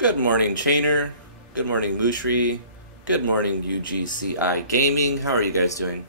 Good morning, Chainer. Good morning, Mushri. Good morning, UGCI Gaming. How are you guys doing?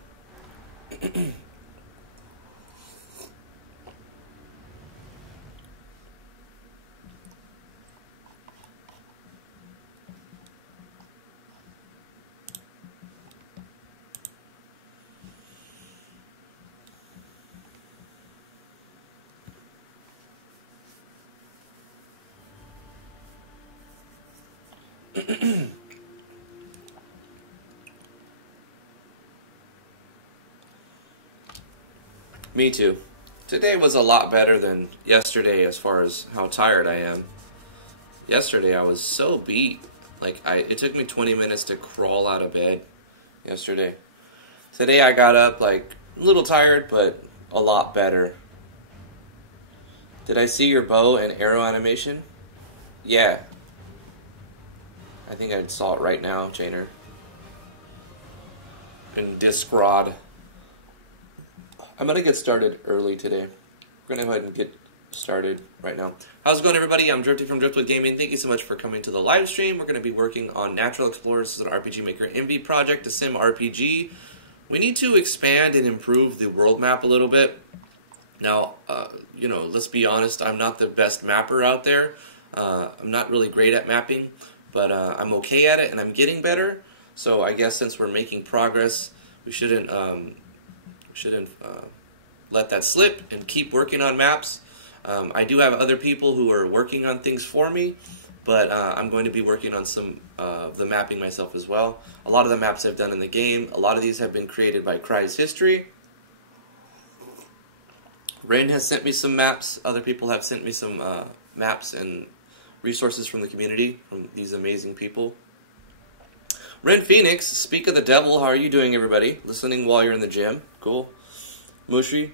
Me too. Today was a lot better than yesterday as far as how tired I am. Yesterday I was so beat. It took me 20 minutes to crawl out of bed yesterday. Today I got up a little tired, but a lot better. Did I see your bow and arrow animation? Yeah. I think I saw it right now, Chainer. In Discord. I'm going to get started early today. We're going to go ahead and get started right now. How's it going, everybody? I'm Drifty from Driftwood Gaming. Thank you so much for coming to the live stream. We're going to be working on Natural Explorers. This is an RPGMMV project, a sim RPG. We need to expand and improve the world map a little bit. Now, let's be honest, I'm not the best mapper out there. I'm not really great at mapping, but I'm okay at it, and I'm getting better. So I guess since we're making progress, we shouldn't let that slip and keep working on maps. I do have other people who are working on things for me, but I'm going to be working on some of the mapping myself as well. A lot of the maps I've done in the game, a lot of these have been created by Cry's History. Ren has sent me some maps. Other people have sent me some maps and resources from the community, from these amazing people. Ren Phoenix, speak of the devil. How are you doing, everybody? Listening while you're in the gym. Cool. Mushri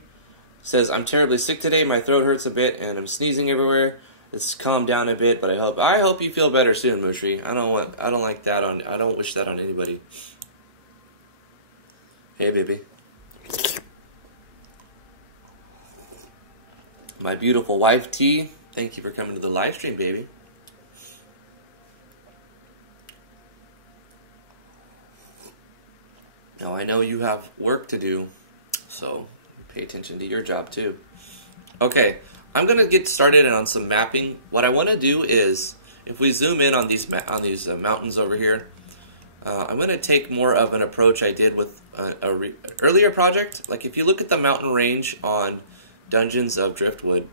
says, I'm terribly sick today. My throat hurts a bit, and I'm sneezing everywhere. It's calmed down a bit, but I hope you feel better soon, Mushri. I don't wish that on anybody. Hey, baby. My beautiful wife, T. Thank you for coming to the live stream, baby. Now, I know you have work to do, so pay attention to your job, too. Okay, I'm going to get started on some mapping. What I want to do is, if we zoom in on these mountains over here, I'm going to take more of an approach I did with an earlier project. Like, if you look at the mountain range on Dungeons of Driftwood,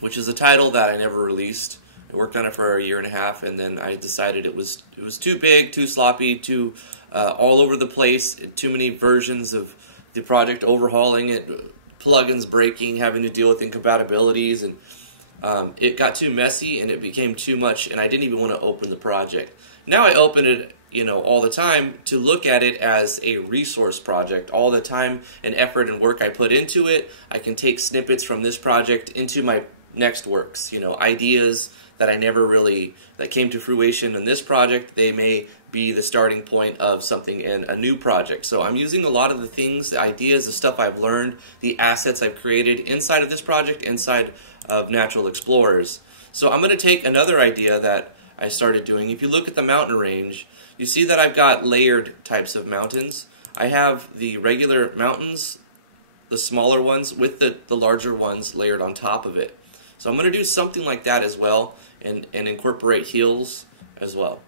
which is a title that I never released. I worked on it for a year and a half, and then I decided it was too big, too sloppy, too all over the place, too many versions of the project, overhauling it, plugins breaking, having to deal with incompatibilities, and it got too messy, and it became too much, and I didn't even want to open the project. Now I open it, all the time to look at it as a resource project. All the time and effort and work I put into it, I can take snippets from this project into my next works, ideas that that came to fruition in this project, they may be the starting point of something in a new project. So I'm using a lot of the things, the ideas, the stuff I've learned, the assets I've created inside of this project, inside of Natural Explorers. So I'm going to take another idea that I started doing. If you look at the mountain range, you see that I've got layered types of mountains. I have the regular mountains, the smaller ones, with the larger ones layered on top of it. So I'm going to do something like that as well, and incorporate hills as well.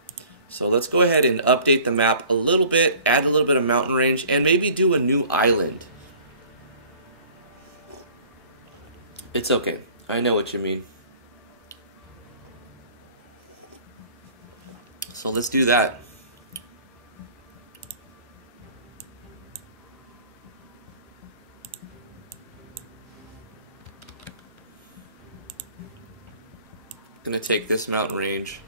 So let's go ahead and update the map a little bit, add a little bit of mountain range, and maybe do a new island. It's okay. I know what you mean. So let's do that. Going to take this mountain range,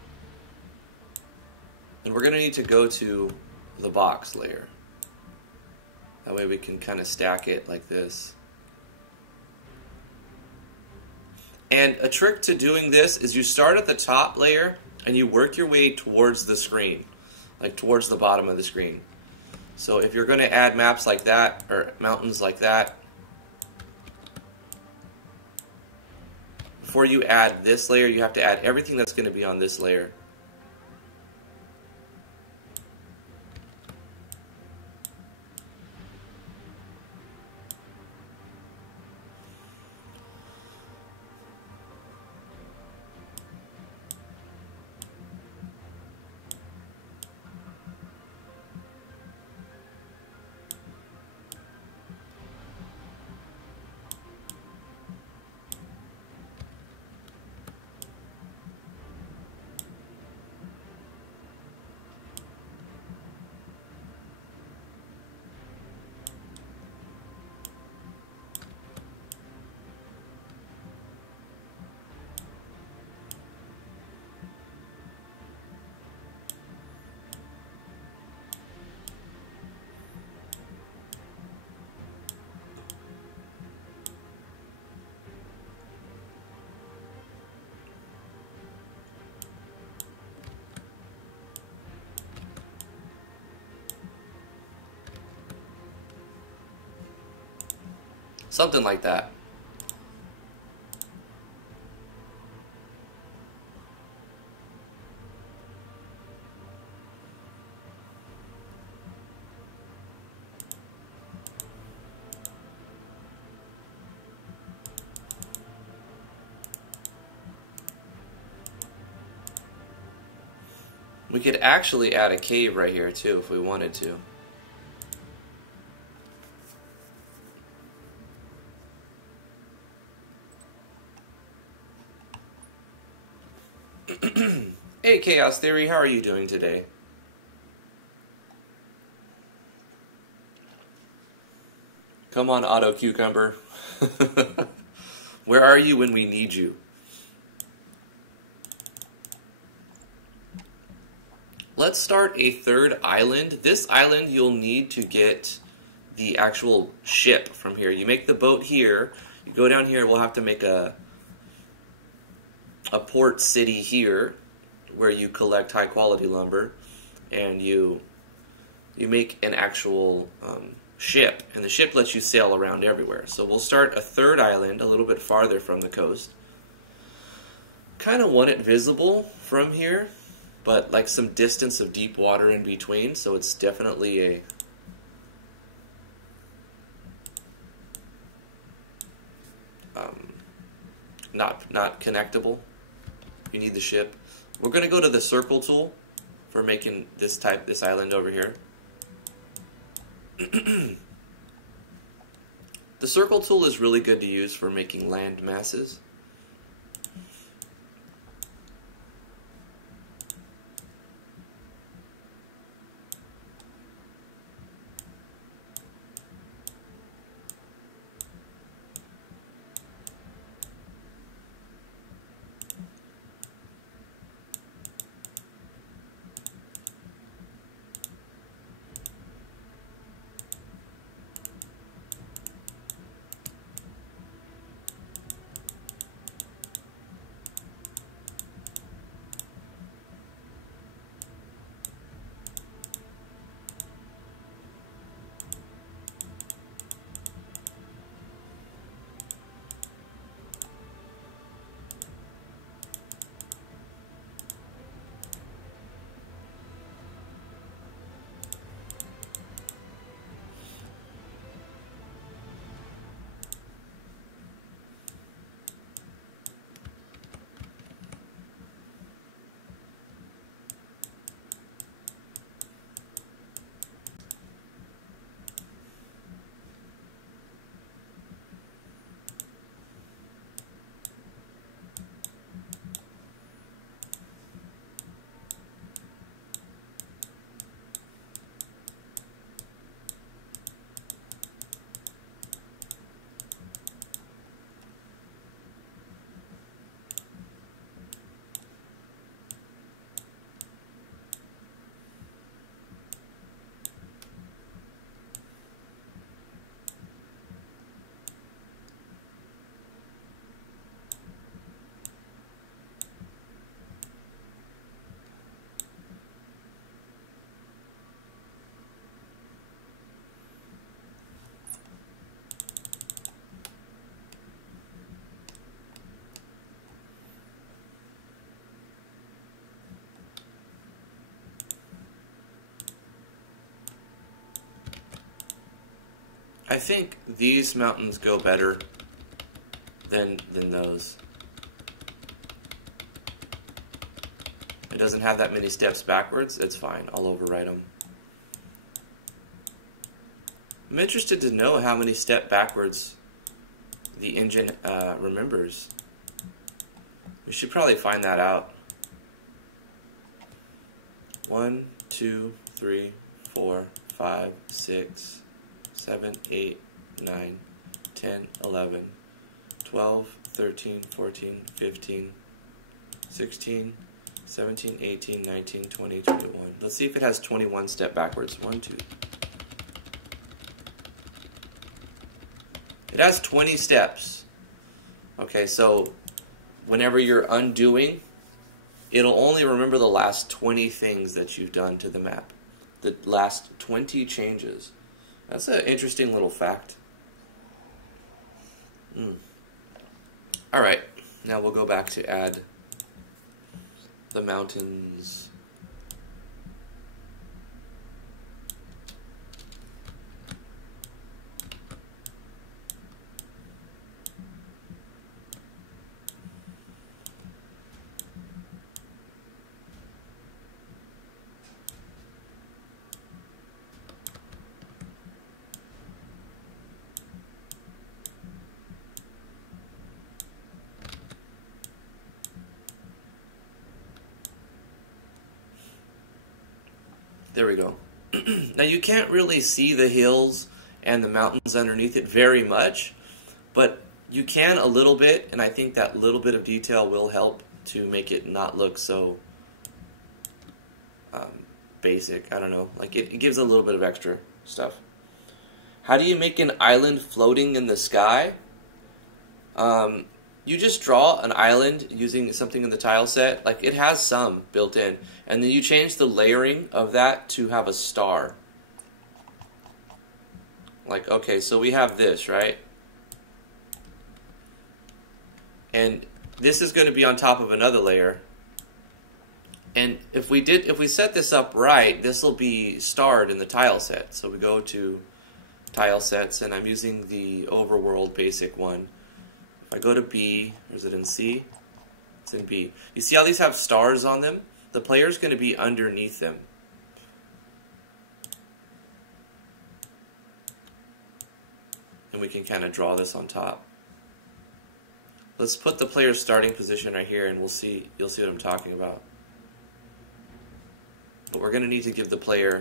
and we're going to need to go to the box layer. That way we can kind of stack it like this. And a trick to doing this is you start at the top layer and you work your way towards the screen, like towards the bottom of the screen. So if you're going to add maps like that, or mountains like that, before you add this layer, you have to add everything that's going to be on this layer. Something like that. We could actually add a cave right here too if we wanted to. Hey Chaos Theory, how are you doing today? Come on, Auto Cucumber. Where are you when we need you? Let's start a third island. This island you'll need to get the actual ship from here. You make the boat here. You go down here, we'll have to make a port city here where you collect high quality lumber and you make an actual ship, and the ship lets you sail around everywhere. So we'll start a third island a little bit farther from the coast. Kind of want it visible from here, but like some distance of deep water in between, so it's definitely a not connectable. You need the ship. We're going to go to the circle tool for making this island over here. The circle tool is really good to use for making land masses. I think these mountains go better than those. It doesn't have that many steps backwards. It's fine. I'll overwrite them. I'm interested to know how many step backwards the engine remembers. We should probably find that out. 1, 2, 3, 4, 5, 6, 7, 8, 9, 10, 11, 12, 13, 14, 15, 16, 17, 18, 19, 20, 21. Let's see if it has 21 step backwards. 1, 2. It has 20 steps. Okay, so whenever you're undoing, it'll only remember the last 20 things that you've done to the map. The last 20 changes. That's an interesting little fact. Alright, now we'll go back to add the mountains. There we go. Now you can't really see the hills and the mountains underneath it very much, but you can a little bit, and I think that little bit of detail will help to make it not look so basic. I don't know. Like it gives a little bit of extra stuff. How do you make an island floating in the sky? You just draw an island using something in the tile set. Like it has some built in. And then you change the layering of that to have a star. Like, okay, so we have this, right? And this is going to be on top of another layer. And if we set this up right, this will be starred in the tile set. So we go to tile sets, and I'm using the overworld basic one. If I go to B, or is it in C? It's in B. You see how these have stars on them? The player's going to be underneath them. And we can kind of draw this on top. Let's put the player's starting position right here, and you'll see what I'm talking about. But we're going to need to give the player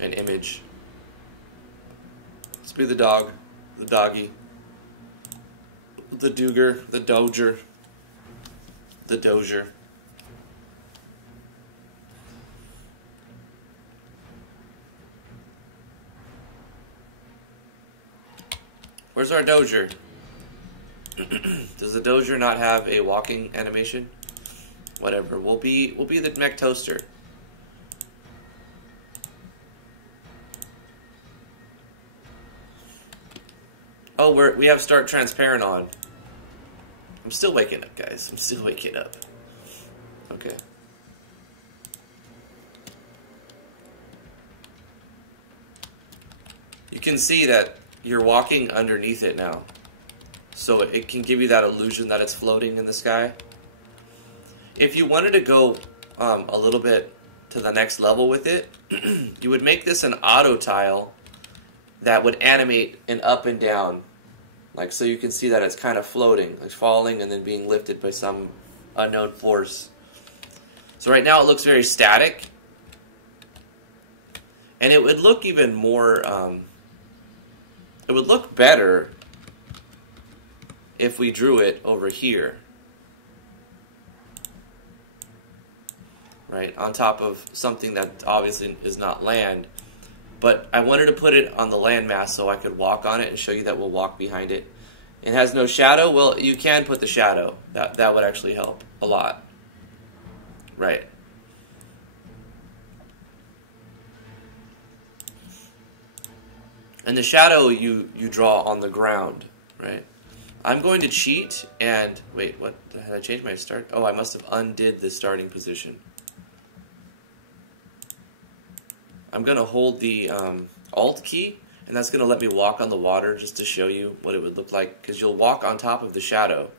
an image. Let's be the dog, the doggy. The Dooger, the Doger, the Dozier. Where's our Dozier? Does the Dozier not have a walking animation? Whatever. We'll be the mech toaster. Oh, we have start transparent on. I'm still waking up, guys. I'm still waking up. Okay. You can see that you're walking underneath it now. So it can give you that illusion that it's floating in the sky. If you wanted to go a little bit to the next level with it, you would make this an auto tile that would animate an up and down. Like, so you can see that it's kind of floating, like falling and then being lifted by some unknown force. So right now it looks very static. And it would look even more, it would look better if we drew it over here. Right, on top of something that obviously is not land. But I wanted to put it on the landmass so I could walk on it and show you that we'll walk behind it. It has no shadow. Well, you can put the shadow. That would actually help a lot. Right. And the shadow you draw on the ground, right? I'm going to cheat and... Wait, what? Did I change my start? Oh, I must have undid the starting position. I'm going to hold the Alt key, And that's going to let me walk on the water just to show you what it would look like, because you'll walk on top of the shadow.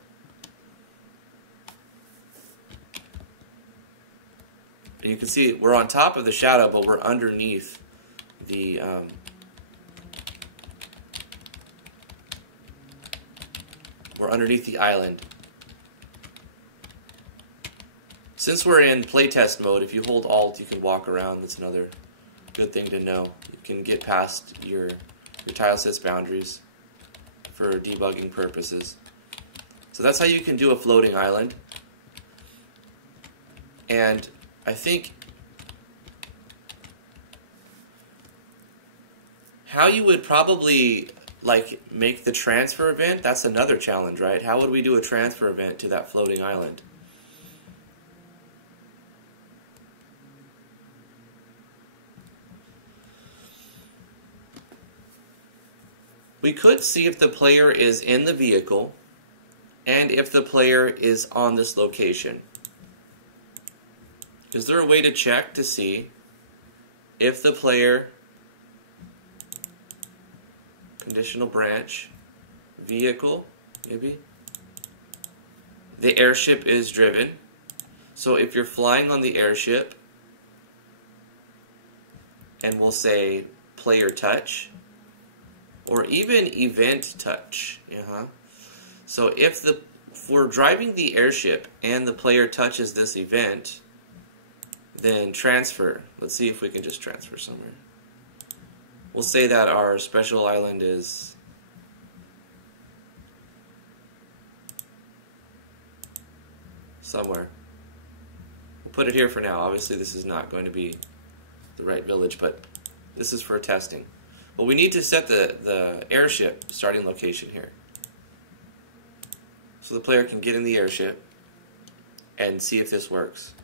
And you can see we're on top of the shadow, but we're underneath the island. Since we're in playtest mode, if you hold Alt, you can walk around. That's another good thing to know. You can get past your tilesets boundaries for debugging purposes. So that's how you can do a floating island. And I think how you would probably like make the transfer event, that's another challenge, right? How would we do a transfer event to that floating island? We could see if the player is in the vehicle and if the player is on this location. Is there a way to check to see if the player, conditional branch, vehicle, maybe, the airship is driven? So if you're flying on the airship, and we'll say player touch, or even event touch. So if we're driving the airship and the player touches this event, then transfer. Let's see if we can just transfer somewhere. We'll say that our special island is somewhere. We'll put it here for now. Obviously this is not going to be the right village, but this is for testing. But we need to set the airship starting location here. So the player can get in the airship and see if this works.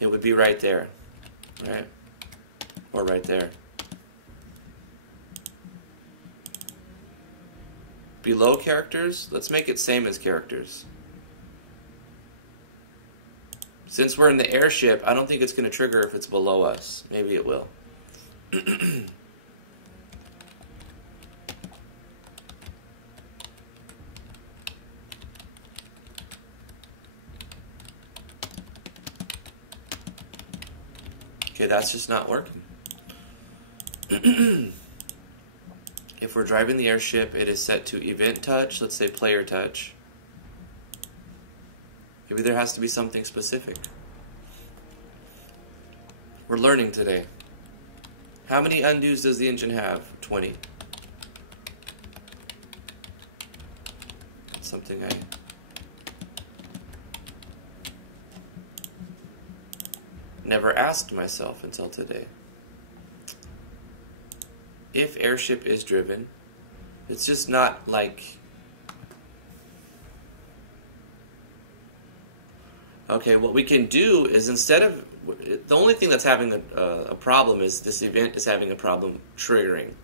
It would be right there, right? Or right there. Below characters, let's make it same as characters. Since we're in the airship, I don't think it's going to trigger if it's below us. Maybe it will. Okay, that's just not working. If we're driving the airship, it is set to event touch. Let's say player touch. Maybe there has to be something specific. We're learning today. How many undos does the engine have? 20. That's something I never asked myself until today. If airship is driven, it's just not like... Okay, what we can do is instead of... The only thing that's having a problem is this event is having a problem triggering.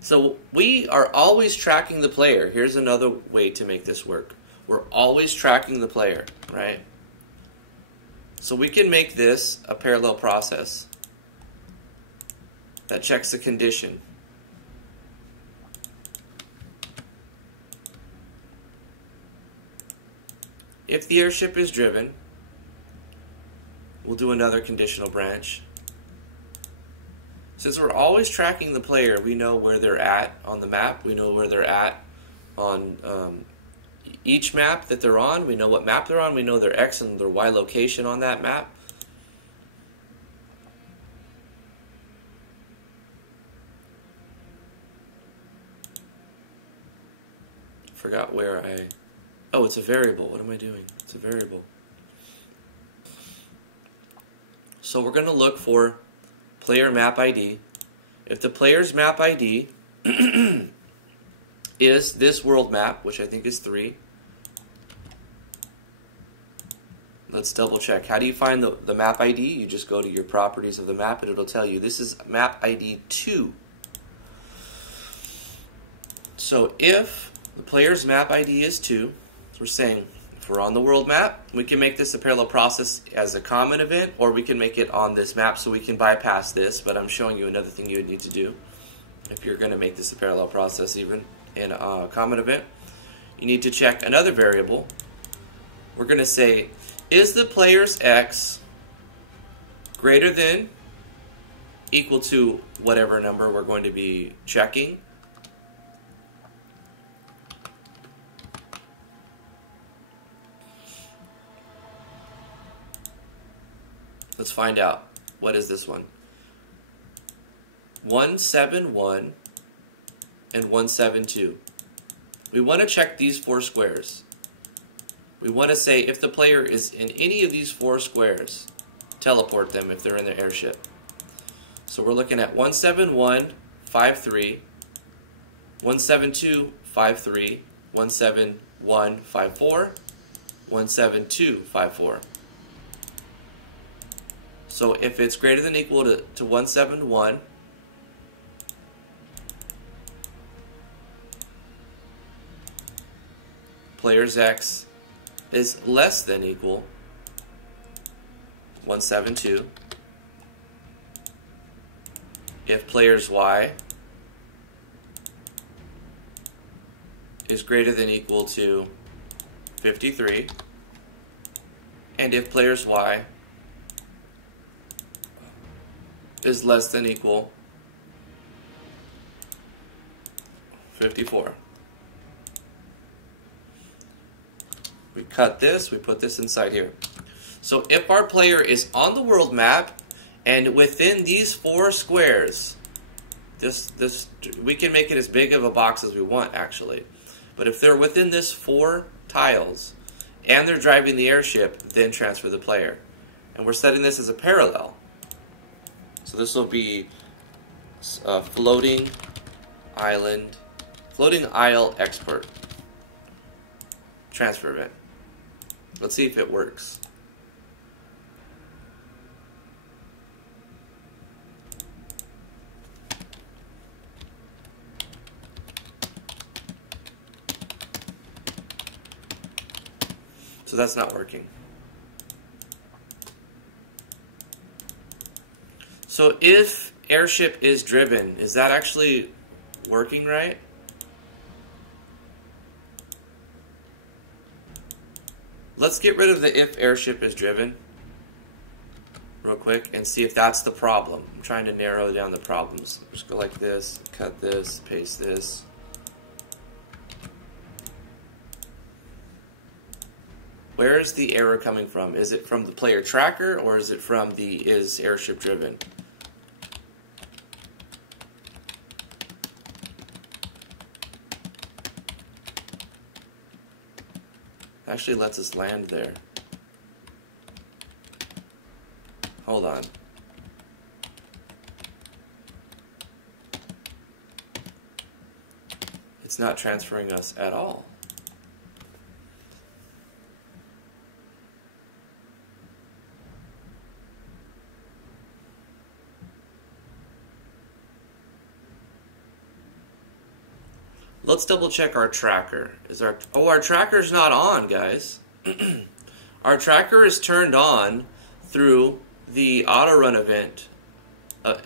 So we are always tracking the player. Here's another way to make this work. We're always tracking the player, right? So we can make this a parallel process that checks the condition. If the airship is driven, we'll do another conditional branch. Since we're always tracking the player, we know where they're at on the map. We know where they're at on each map that they're on. We know what map they're on. We know their X and their Y location on that map. Forgot where I... Oh, it's a variable. What am I doing? It's a variable. So we're going to look for player map ID. If the player's map ID is this world map, which I think is 3. Let's double check. How do you find the map ID? You just go to your properties of the map and it'll tell you this is map ID 2. So if the player's map ID is 2, we're saying if we're on the world map, we can make this a parallel process as a common event, or we can make it on this map so we can bypass this, but I'm showing you another thing you would need to do if you're going to make this a parallel process even in a common event. You need to check another variable. We're going to say, is the player's X greater than, equal to whatever number we're going to be checking? Let's find out. What is this one? 171 and 172. We want to check these 4 squares. We want to say if the player is in any of these 4 squares, teleport them if they're in the airship. So we're looking at 171, 53, 172, 53, 171, 54, 172, 54. So if it's greater than or equal to 171, player's X is less than or equal 172. If player's Y is greater than or equal to 53, and if player's Y is less than or equal 54. We cut this, we put this inside here. So if our player is on the world map and within these 4 squares, this we can make it as big of a box as we want actually. But if they're within this 4 tiles and they're driving the airship, then transfer the player. And we're setting this as a parallel. So this will be a floating isle export transfer event. Let's see if it works. So that's not working. So if airship is driven, is that actually working right? Let's get rid of the if airship is driven real quick and see if that's the problem. I'm trying to narrow down the problems. Just go like this, cut this, paste this. Where is the error coming from? Is it from the player tracker or is it from the is airship driven? Actually lets us land there. Hold on. It's not transferring us at all. Let's double check our tracker. Our tracker's not on, guys. Our tracker is turned on through the auto run event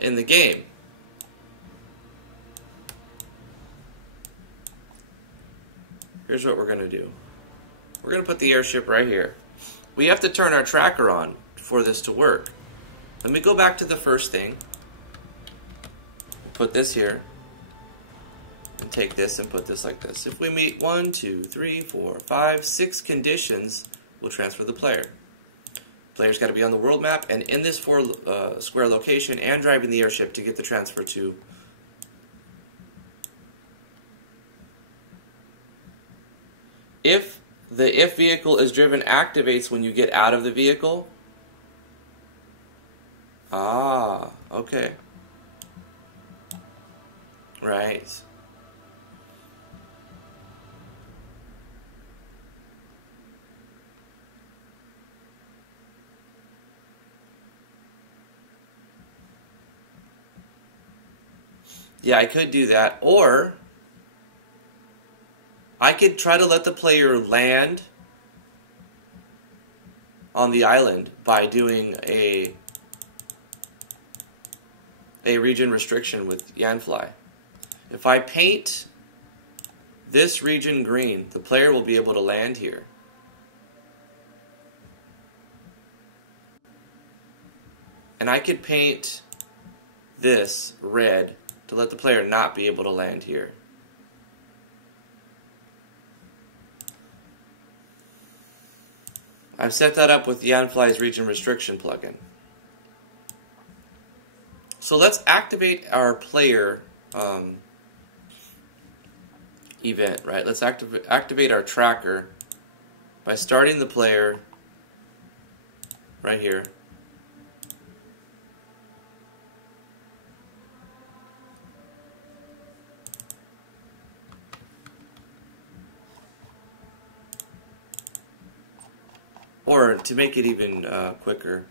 in the game. Here's what we're going to do. We're going to put the airship right here. We have to turn our tracker on for this to work. Let me go back to the first thing. Put this here. And take this and put this like this. If we meet 1, 2, 3, 4, 5, 6 conditions, we'll transfer the player. Player's got to be on the world map and in this 4 square location and driving the airship to get the transfer to. If the if vehicle is driven activates when you get out of the vehicle. Ah, okay. Right. Yeah, I could do that. Or I could try to let the player land on the island by doing a region restriction with Yanfly. If I paint this region green, the player will be able to land here. And I could paint this red to let the player not be able to land here. I've set that up with Yanfly's region restriction plugin. So let's activate our player event, right? Let's activate our tracker by starting the player right here. Or to make it even quicker,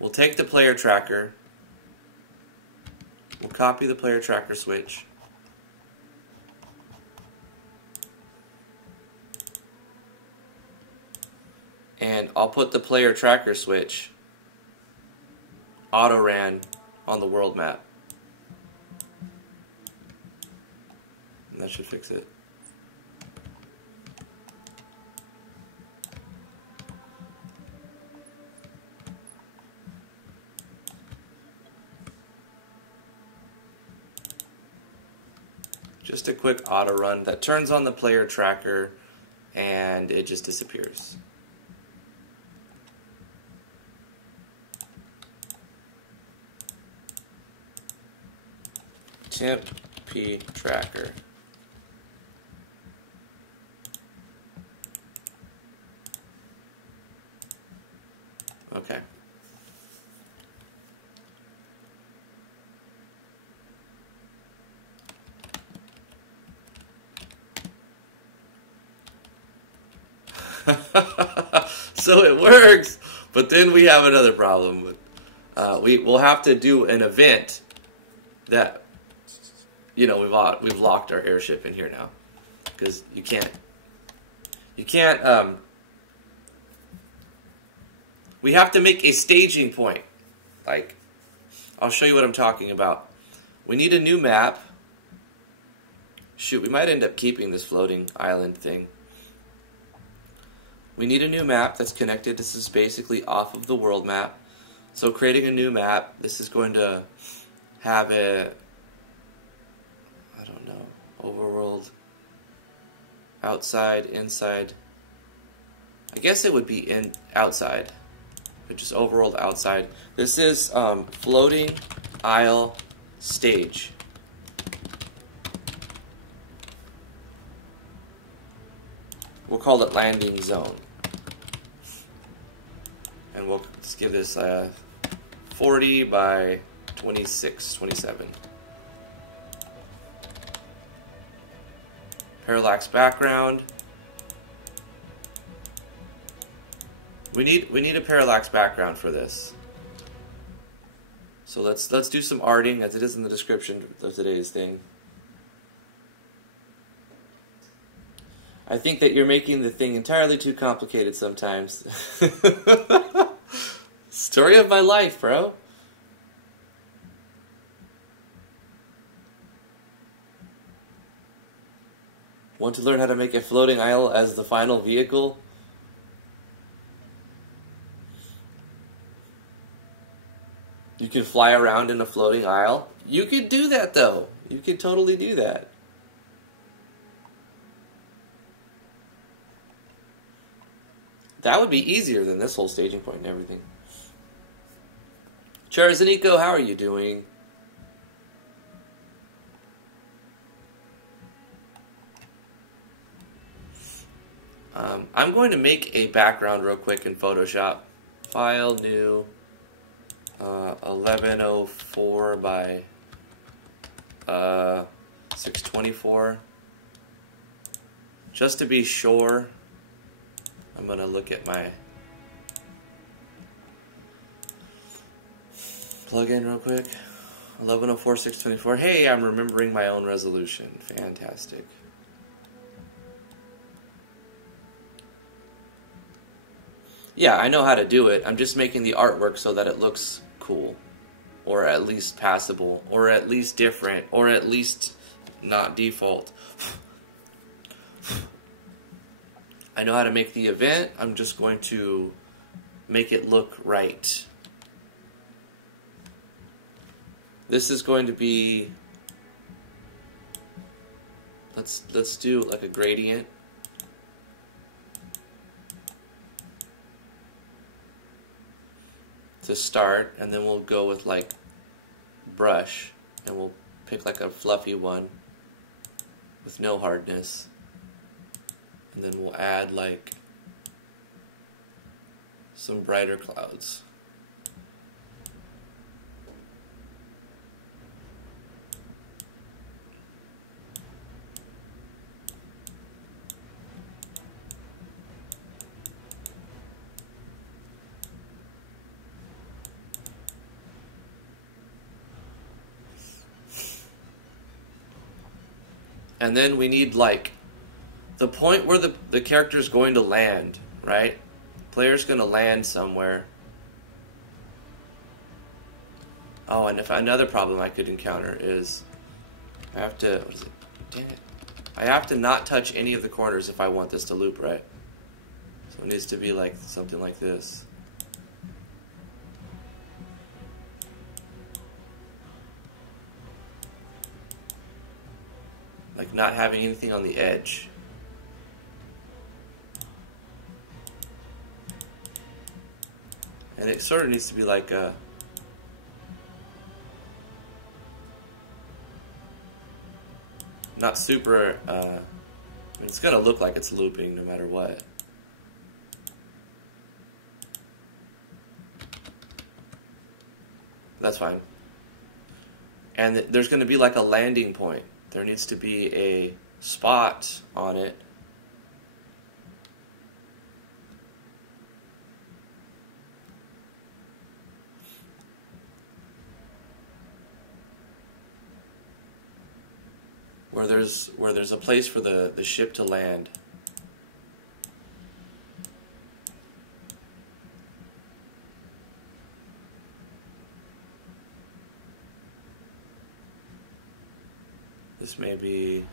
we'll take the player tracker, we'll copy the player tracker switch, and I'll put the player tracker switch auto ran on the world map. And that should fix it. Just a quick auto run that turns on the player tracker and it just disappears. Temp P tracker. Okay. So it works, but then we have another problem. We'll have to do an event that, you know, we've locked our airship in here now, because you can't. We have to make a staging point. Like, I'll show you what I'm talking about. We need a new map. Shoot, we might end up keeping this floating island thing. We need a new map that's connected. This is basically off of the world map. So creating a new map, this is going to have a, I don't know, overworld, outside, inside. I guess it would be outside, but just overworld outside. This is floating isle stage. We'll call it landing zone. And we'll just give this 40 by 26, 27. Parallax background. We need a parallax background for this. So let's do some arting, as it is in the description of today's thing. I think that you're making the thing entirely too complicated sometimes. Story of my life, bro. Want to learn how to make a floating isle as the final vehicle? You can fly around in a floating isle. You could do that, though. You could totally do that. That would be easier than this whole staging point and everything. Charizanico, how are you doing? I'm going to make a background real quick in Photoshop. File, new, 1104 by 624. Just to be sure, I'm going to look at my plugin real quick. 11:04:624. Hey, I'm remembering my own resolution. Fantastic. Yeah, I know how to do it. I'm just making the artwork so that it looks cool. Or at least passable. Or at least different. Or at least not default. I know how to make the event. I'm just going to make it look right. This is going to be, let's do like a gradient. To start, and then we'll go with like brush, and we'll pick like a fluffy one with no hardness, and then we'll add like some brighter clouds. And then we need like the point where the character's going to land, right? Player's going to land somewhere. Oh, and if another problem I could encounter is I have to, what is it? Dang it. I have to not touch any of the corners if I want this to loop right. So it needs to be like something like this. Like not having anything on the edge. And it sort of needs to be like a, not super, it's gonna look like it's looping no matter what. That's fine. And there's gonna be like a landing point. There needs to be a spot on it. Where there's a place for the ship to land. This may be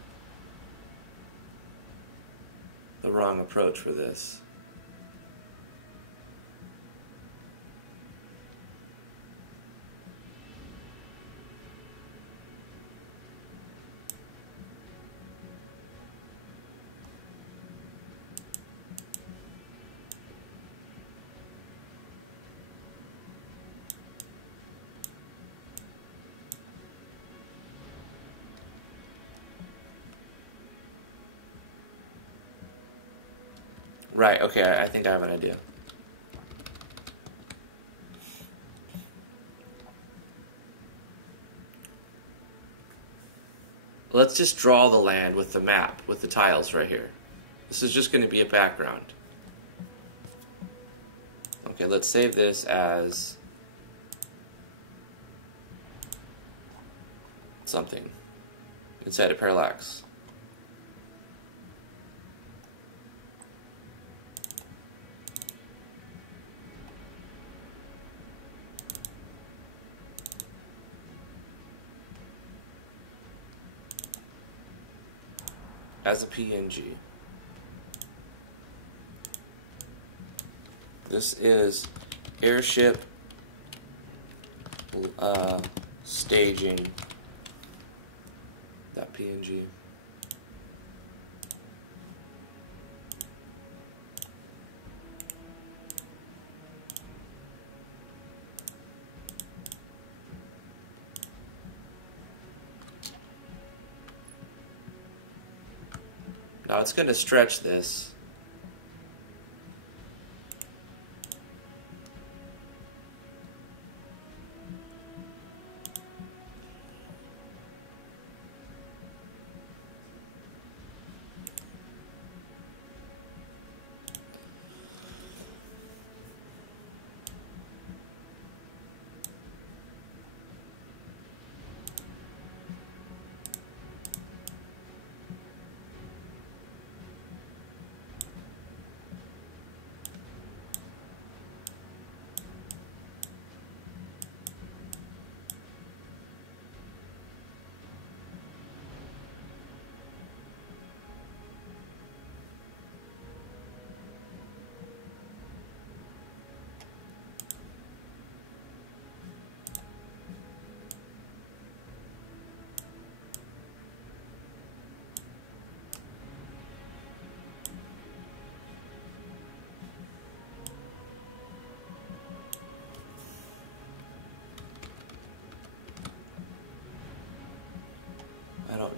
the wrong approach for this. Right, okay, I think I have an idea. Let's just draw the land with the map, with the tiles right here. This is just going to be a background. Okay, let's save this as something inside of parallax. As a PNG. This is airship staging. That PNG. Now it's going to stretch this.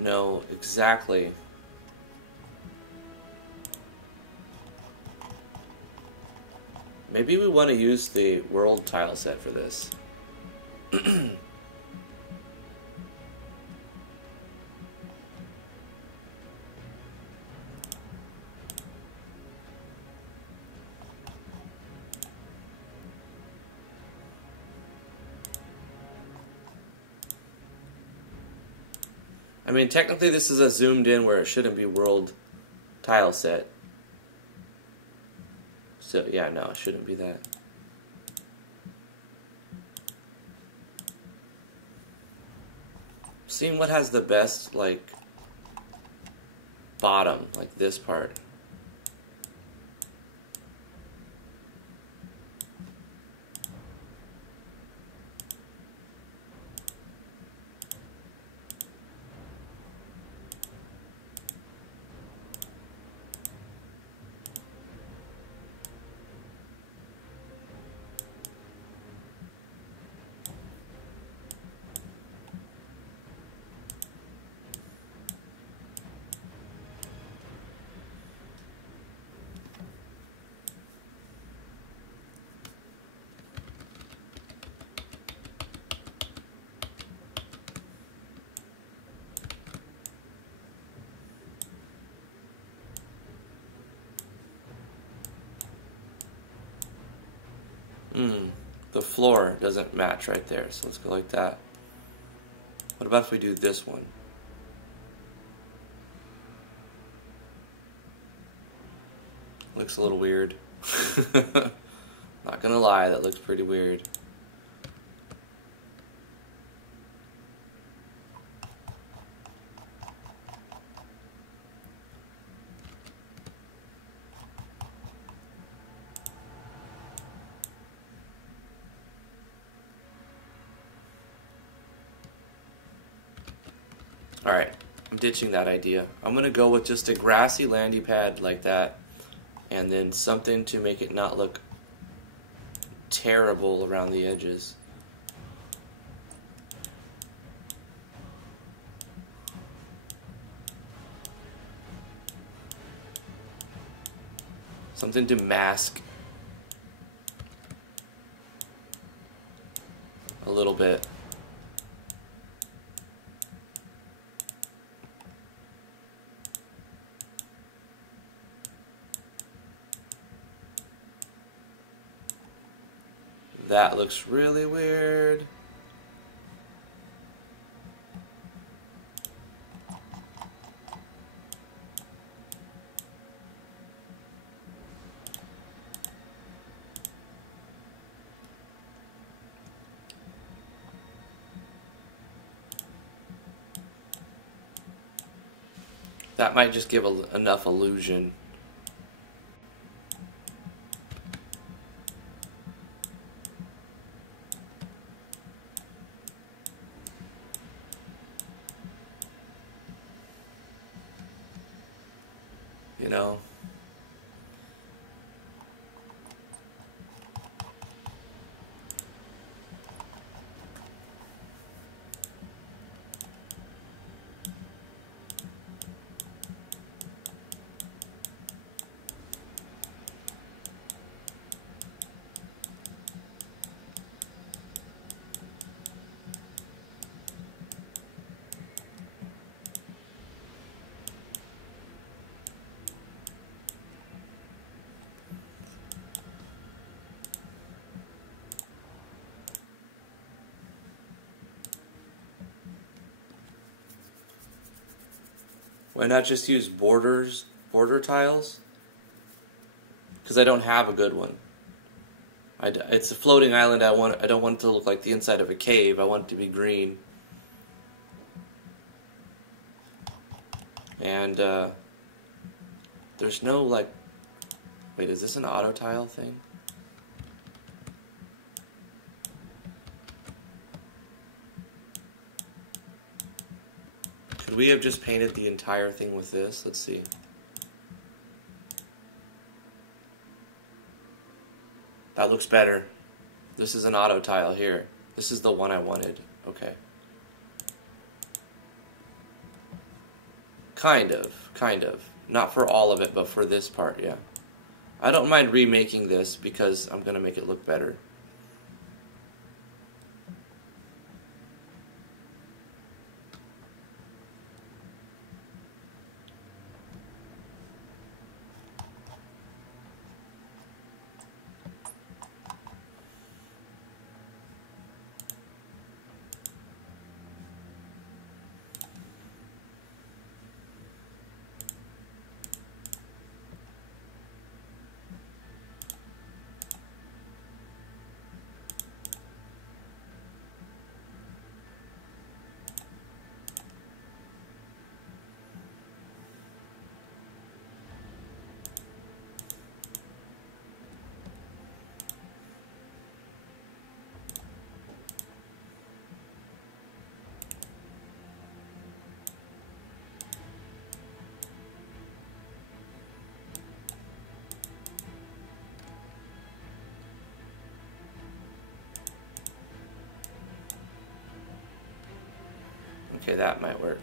know exactly. Maybe we want to use the world tile set for this. I mean, technically this is a zoomed in where it shouldn't be world tile set. So, yeah, no, it shouldn't be that. Seeing what has the best, like, bottom, like this part. The floor doesn't match right there, so let's go like that. What about if we do this one? Looks a little weird. Not gonna lie, that looks pretty weird. Alright, I'm ditching that idea. I'm going to go with just a grassy landy pad like that, and then something to make it not look terrible around the edges. Something to mask a little bit. That looks really weird. That might just give enough illusion. You know? Why not just use border tiles? Because I don't have a good one. It's a floating island. I don't want it to look like the inside of a cave. I want it to be green. And there's no like. Wait, is this an auto tile thing? Could we have just painted the entire thing with this? Let's see. That looks better. This is an auto tile here. This is the one I wanted. Okay. Kind of, kind of. Not for all of it, but for this part, yeah. I don't mind remaking this because I'm going to make it look better. Okay, that might work.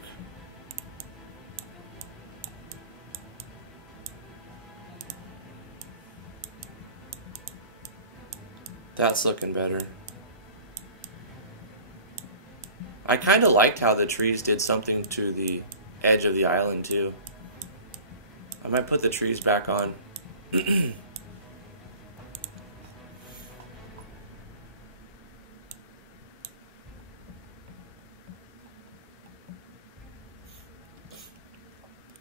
That's looking better. I kind of liked how the trees did something to the edge of the island too. I might put the trees back on.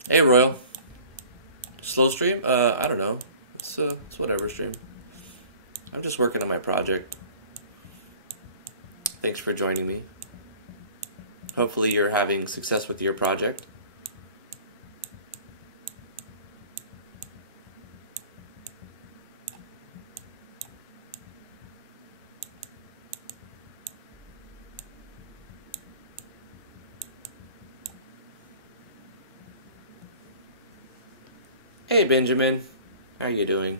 Hey Royal. Slow stream? I don't know. It's whatever stream. I'm just working on my project. Thanks for joining me. Hopefully you're having success with your project. Hey Benjamin, how are you doing?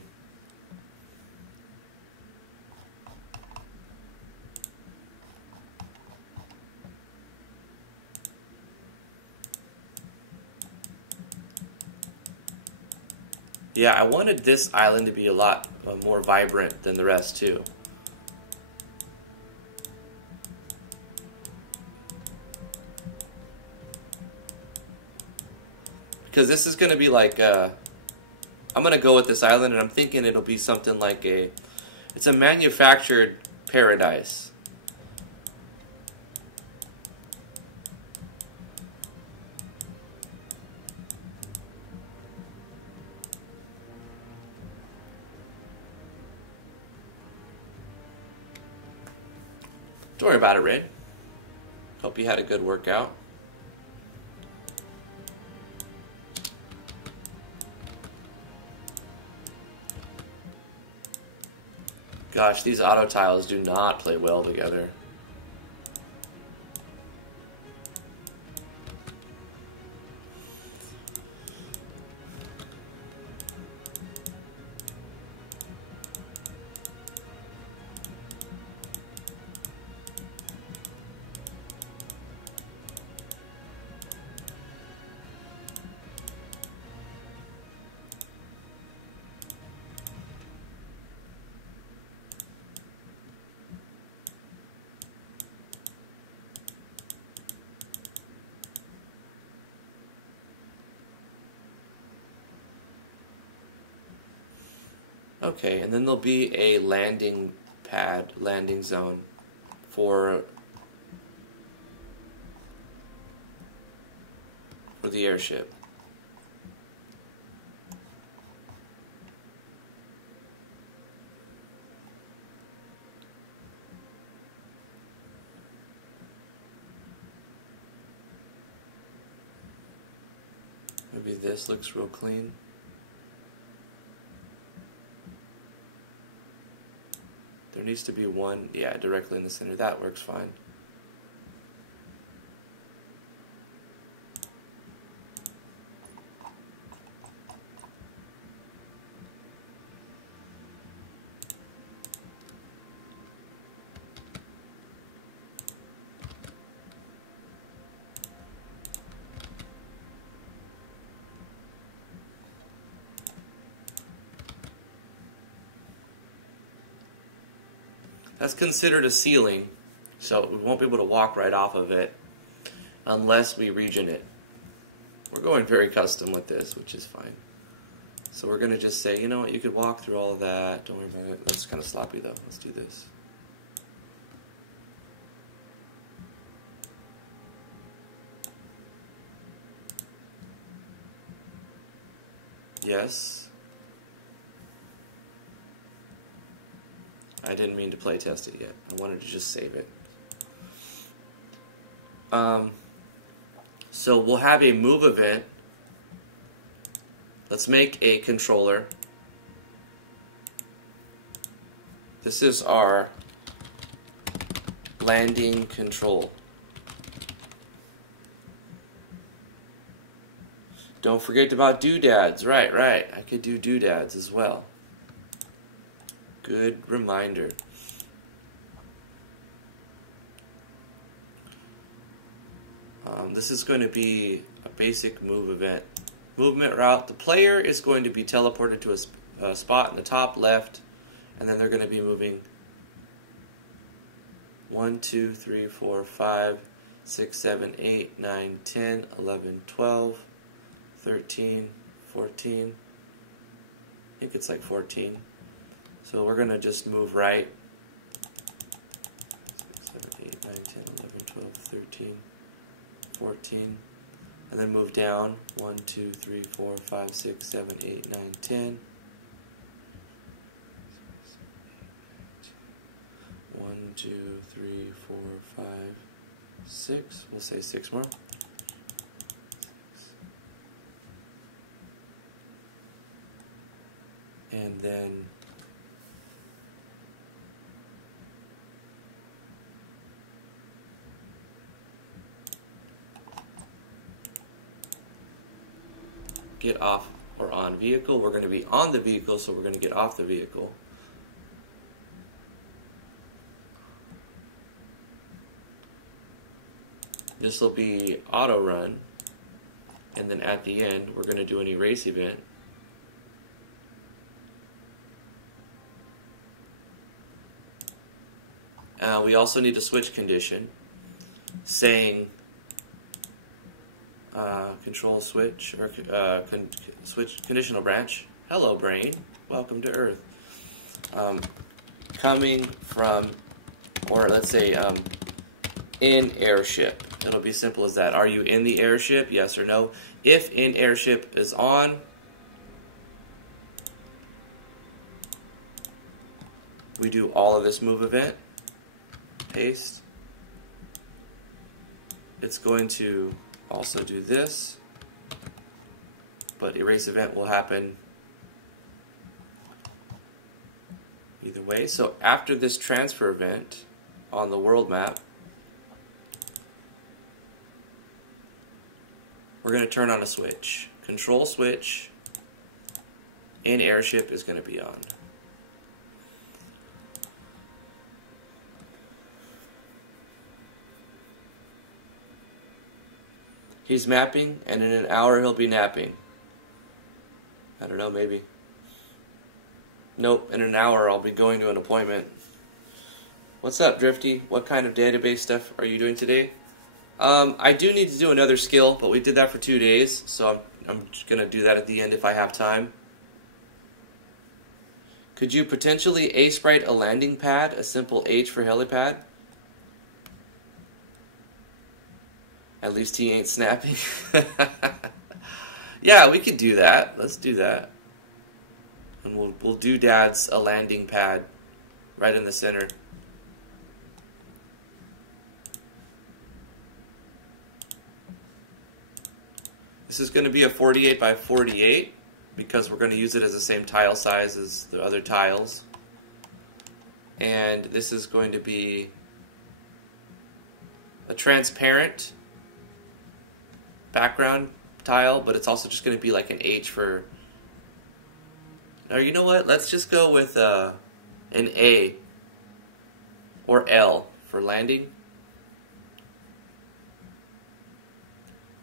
Yeah, I wanted this island to be a lot more vibrant than the rest too. Because this is going to be like, I'm going to go with this island and I'm thinking it'll be something like it's a manufactured paradise. Don't worry about it, Red. Hope you had a good workout. Gosh, these auto tiles do not play well together. Okay, and then there'll be a landing pad, landing zone for the airship. Maybe this looks real clean. There needs to be one, yeah, directly in the center. That works fine. That's considered a ceiling, so we won't be able to walk right off of it unless we region it. We're going very custom with this, which is fine. So we're going to just say, you know what, you could walk through all of that. Don't worry about it. That's kind of sloppy, though. Let's do this. Yes. I didn't mean to play test it yet. I wanted to just save it. So we'll have a move event. Let's make a controller. This is our landing control. Don't forget about doodads. Right. I could do doodads as well. Good reminder. This is going to be a basic move event. Movement route. The player is going to be teleported to a spot in the top left, and then they're going to be moving 1, 2, 3, 4, 5, 6, 7, 8, 9, 10, 11, 12, 13, 14. I think it's like 14. So we're going to just move right. 6, 7, 8, 9, 10, 11, 12, 13, 14. And then move down. 1, 2, 3, 4, 5, 6, 7, 8, 9, 10. 1, 2, 3, 4, 5, 6. We'll say 6 more. 6. And then get off or on vehicle. We're going to be on the vehicle, so we're going to get off the vehicle. This will be auto run, and then at the end we're going to do an erase event. We also need a switch condition saying control switch or switch conditional branch. Hello brain, welcome to Earth. Coming from, or let's say in airship. It'll be simple as that. Are you in the airship? Yes or no. If in airship is on, we do all of this move event. Paste. It's going to also do this, but erase event will happen either way. So after this transfer event on the world map, we're going to turn on a switch. Control switch in airship is going to be on. He's mapping, and in an hour he'll be napping. I don't know, maybe. Nope, in an hour I'll be going to an appointment. What's up, Drifty? What kind of database stuff are you doing today? I do need to do another skill, but we did that for 2 days, so I'm just going to do that at the end if I have time. Could you potentially A-sprite a landing pad, a simple H for helipad? At least he ain't snapping. Yeah, we could do that. Let's do that. And we'll do Dad's a landing pad right in the center. This is going to be a 48 by 48 because we're going to use it as the same tile size as the other tiles. And this is going to be a transparent background tile, but it's also just going to be like an H for... Or you know what? Let's just go with an A or L for landing.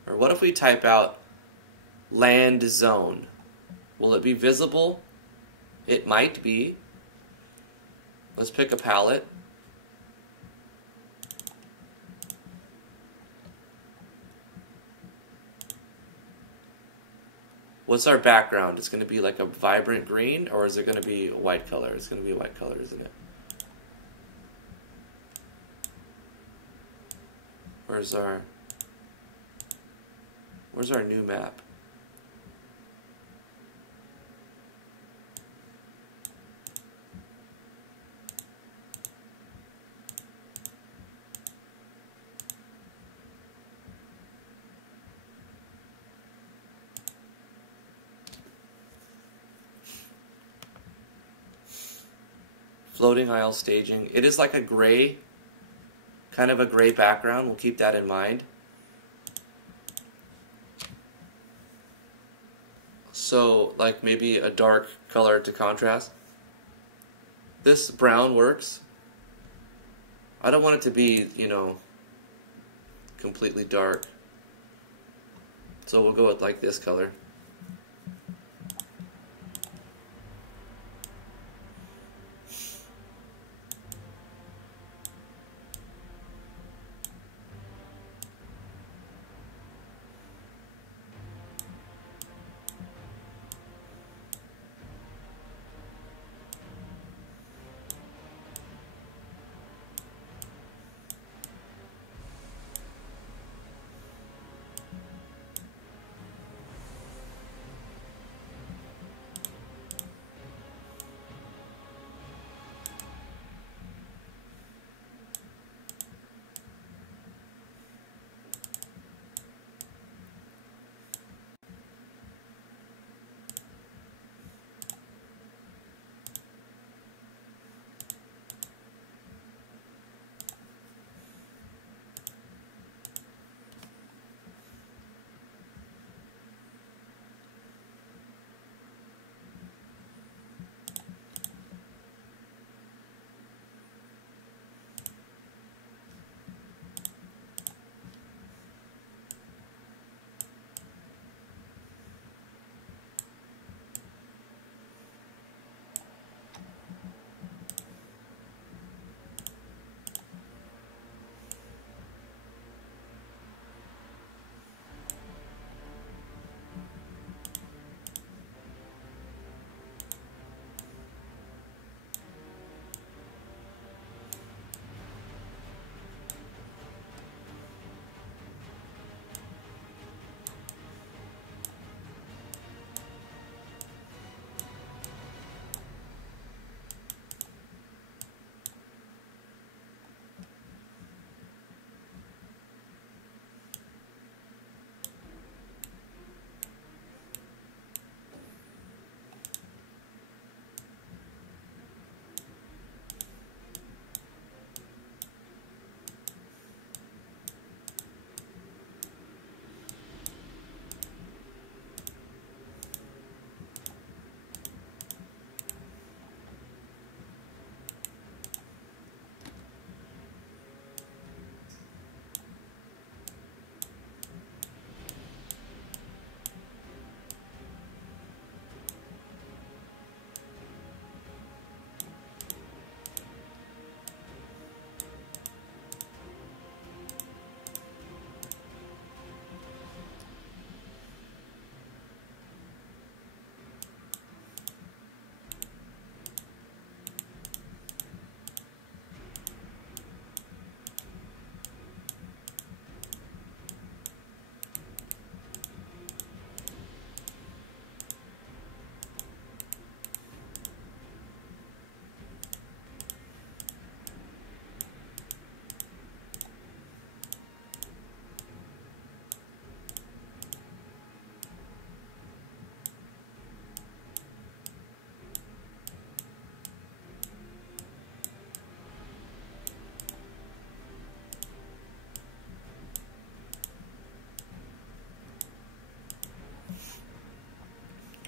Or what if we type out land zone? Will it be visible? It might be. Let's pick a palette. What's our background? It's going to be like a vibrant green, or is it going to be a white color? It's going to be a white color, isn't it? Where's our new map? Floating aisle staging. It is like a gray, kind of a gray background. We'll keep that in mind. So, like maybe a dark color to contrast. This brown works. I don't want it to be, you know, completely dark. So we'll go with like this color.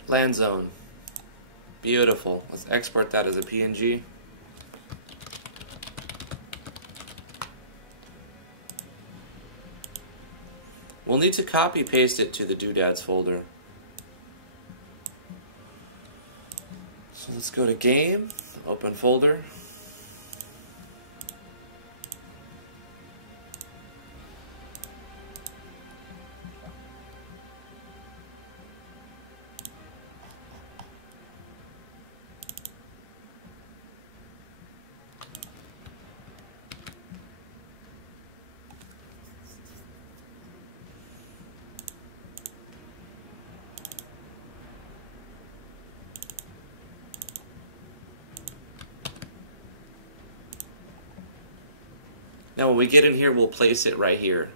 Land zone. Beautiful. Let's export that as a PNG. We'll need to copy paste it to the doodads folder. So let's go to game, open folder. Now when we get in here, we'll place it right here.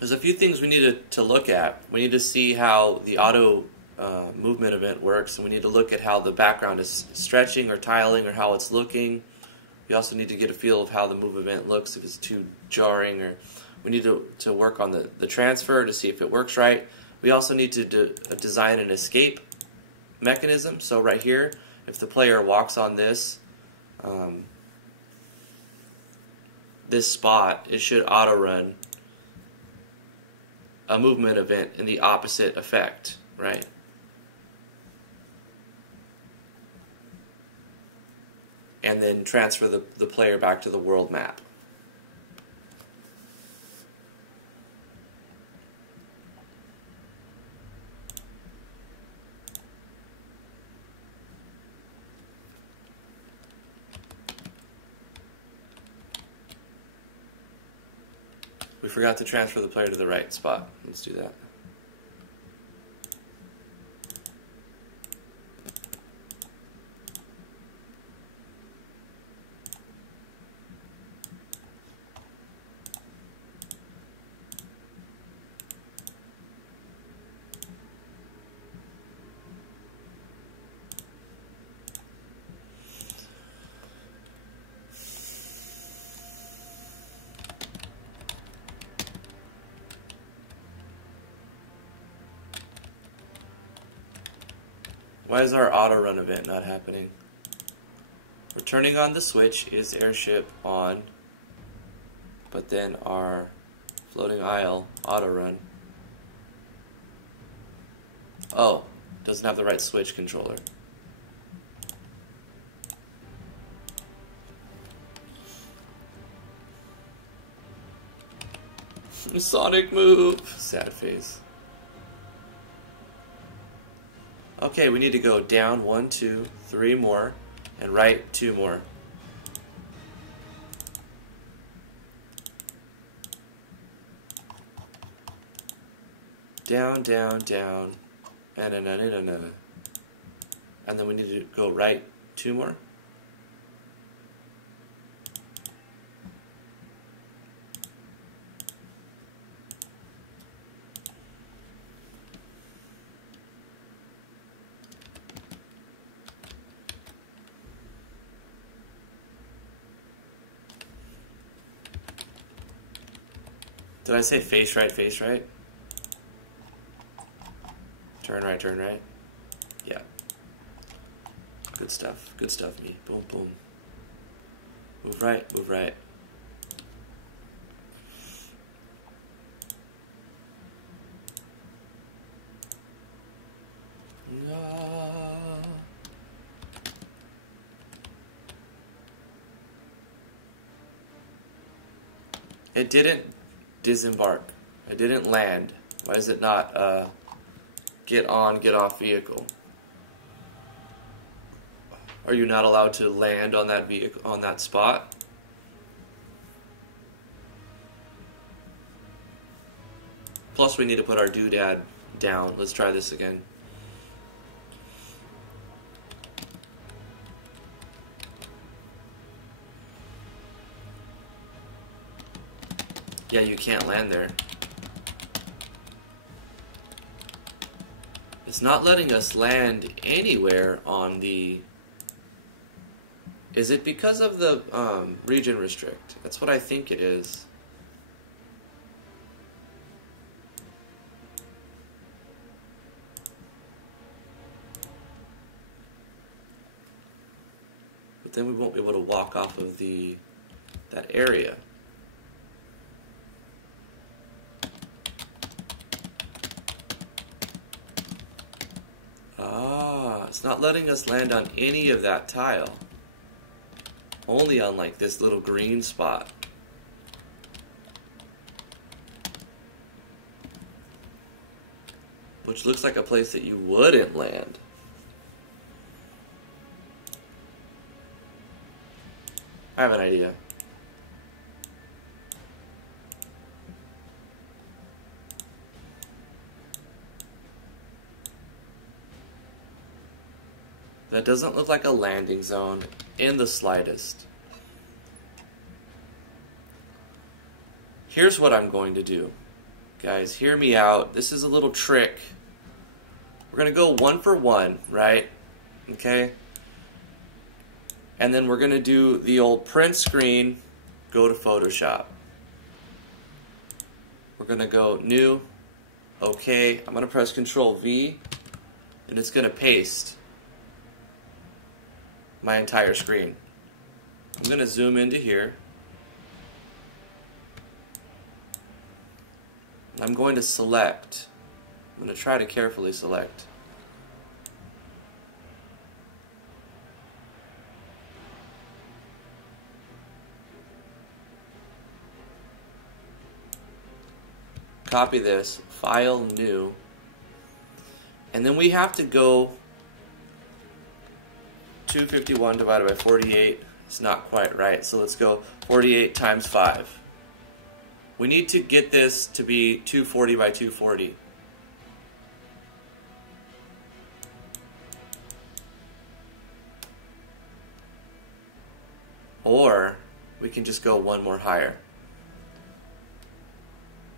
There's a few things we need to look at. We need to see how the auto movement event works, and we need to look at how the background is stretching or tiling or how it's looking. We also need to get a feel of how the move event looks, if it's too jarring, or we need to work on the transfer to see if it works right. We also need to design an escape mechanism. So right here, if the player walks on this this spot, it should auto run a movement event in the opposite effect, right? And then transfer the player back to the world map. We forgot to transfer the player to the right spot. Let's do that. Why is our auto run event not happening? We're turning on the switch, is airship on, but then our floating isle auto run. Oh, doesn't have the right switch controller. Sonic move, sad face. Okay, we need to go down 1, 2, 3 more, and right 2 more. Down, down, down, and then we need to go right 2 more. Did I say face right, face right? Turn right. Yeah. Good stuff, me. Boom, boom. Move right, move right. It didn't disembark. It didn't land. Why is it not get on, get off vehicle? Are you not allowed to land on that vehicle, on that spot? Plus we need to put our doodad down. Let's try this again. Yeah, you can't land there. It's not letting us land anywhere on the... Is it because of the region restrict? That's what I think it is. But then we won't be able to walk off of that area. It's not letting us land on any of that tile. Only on like this little green spot. which looks like a place that you wouldn't land. I have an idea. That doesn't look like a landing zone in the slightest. Here's what I'm going to do. Guys, hear me out. This is a little trick. We're going to go 1 for 1, right? Okay? And then we're going to do the old print screen, go to Photoshop. We're going to go new, okay. I'm going to press Control V, and it's going to paste my entire screen. I'm going to zoom into here. I'm going to select. I'm going to try to carefully select. Copy this, file new, and then we have to go 251 divided by 48. It's not quite right, so let's go 48 times 5. We need to get this to be 240 by 240. Or we can just go one more higher.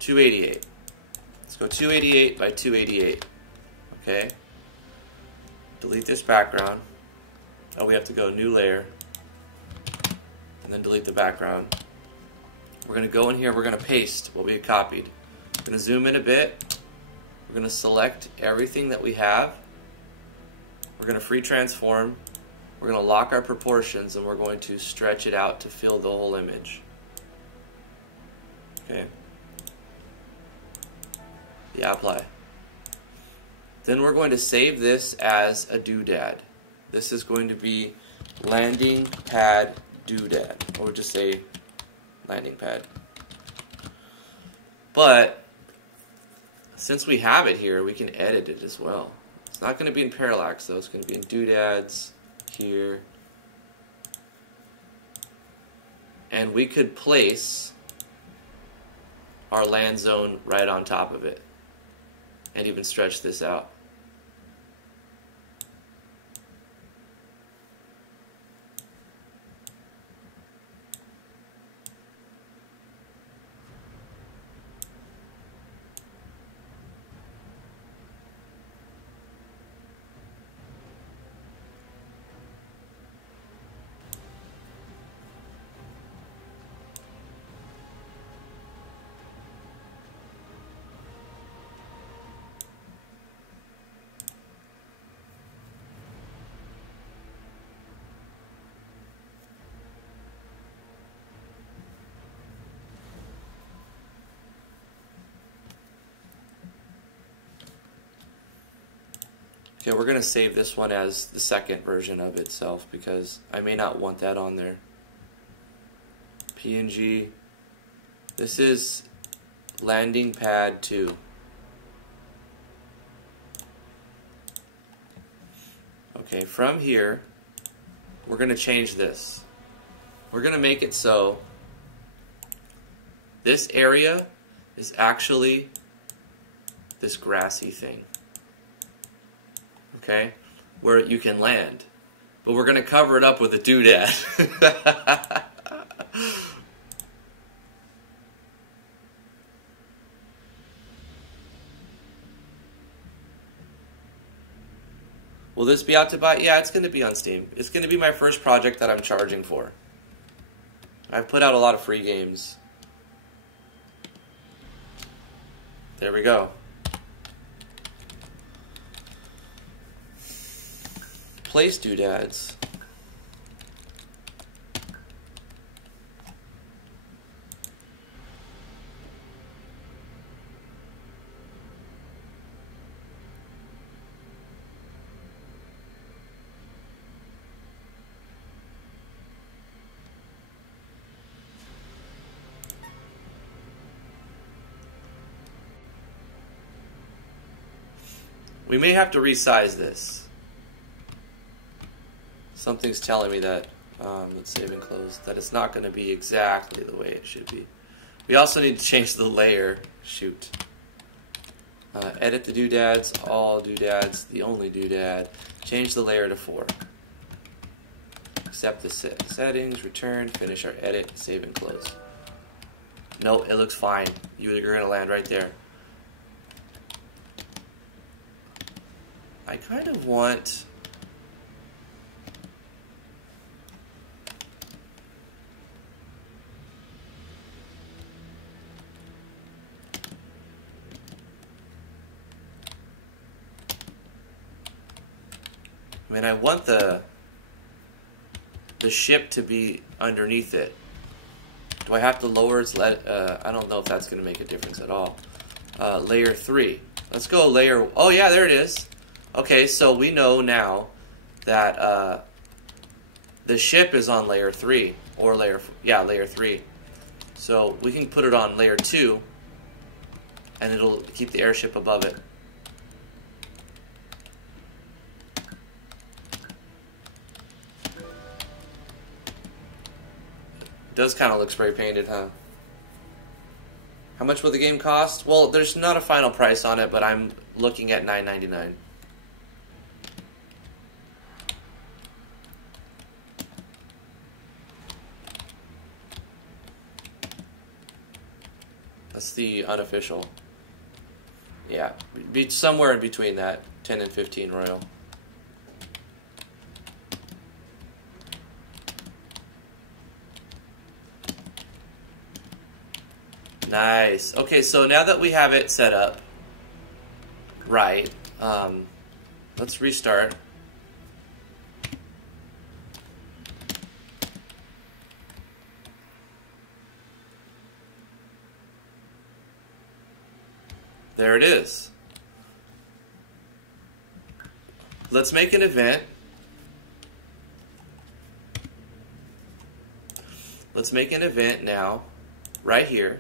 288. Let's go 288 by 288. Okay. Delete this background. Oh, we have to go new layer. And then delete the background. We're going to go in here, we're going to paste what we had copied. We're going to zoom in a bit. We're going to select everything that we have. We're going to free transform. We're going to lock our proportions, and we're going to stretch it out to fill the whole image. Okay. Yeah, apply. Then we're going to save this as a doodad. This is going to be landing pad doodad, or just say landing pad. But since we have it here, we can edit it as well. It's not going to be in parallax though. It's going to be in doodads here, and we could place our land zone right on top of it and even stretch this out. Okay, we're going to save this one as the second version of itself because I may not want that on there. PNG. This is landing pad 2. Okay, from here, we're going to change this. We're going to make it so this area is actually this grassy thing. Okay, where you can land, but we're going to cover it up with a doodad. Will this be out to buy? Yeah, it's going to be on Steam. It's going to be my first project that I'm charging for. I've put out a lot of free games. There we go. Place doodads. We may have to resize this. Something's telling me that, let's save and close, that it's not going to be exactly the way it should be. We also need to change the layer. Shoot. Edit the doodads, all doodads, the only doodad. Change the layer to 4. Accept the settings, return, finish our edit, save and close. No, it looks fine. You're going to land right there. I kind of want... I mean, I want the ship to be underneath it. Do I have to lower its I don't know if that's going to make a difference at all. Layer 3. Let's go layer... Oh, yeah, there it is. Okay, so we know now that the ship is on layer 3. Or layer... Yeah, layer 3. So we can put it on layer 2. And it'll keep the airship above it. Does kind of look spray painted, huh? How much will the game cost? Well, there's not a final price on it, but I'm looking at $9.99. That's the unofficial. Yeah, be somewhere in between that 10 and 15 royal. Nice. Okay, so now that we have it set up right, let's restart. There it is. Let's make an event. Let's make an event now, right here.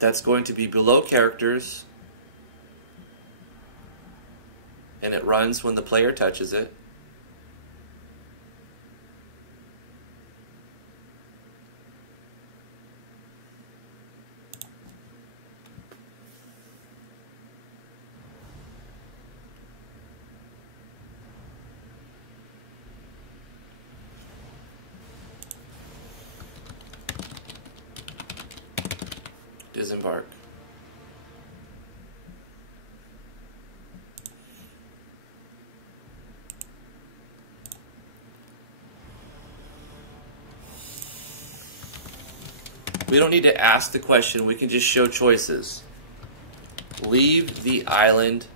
That's going to be below characters, and it runs when the player touches it. Disembark. We don't need to ask the question, we can just show choices. Leave the island.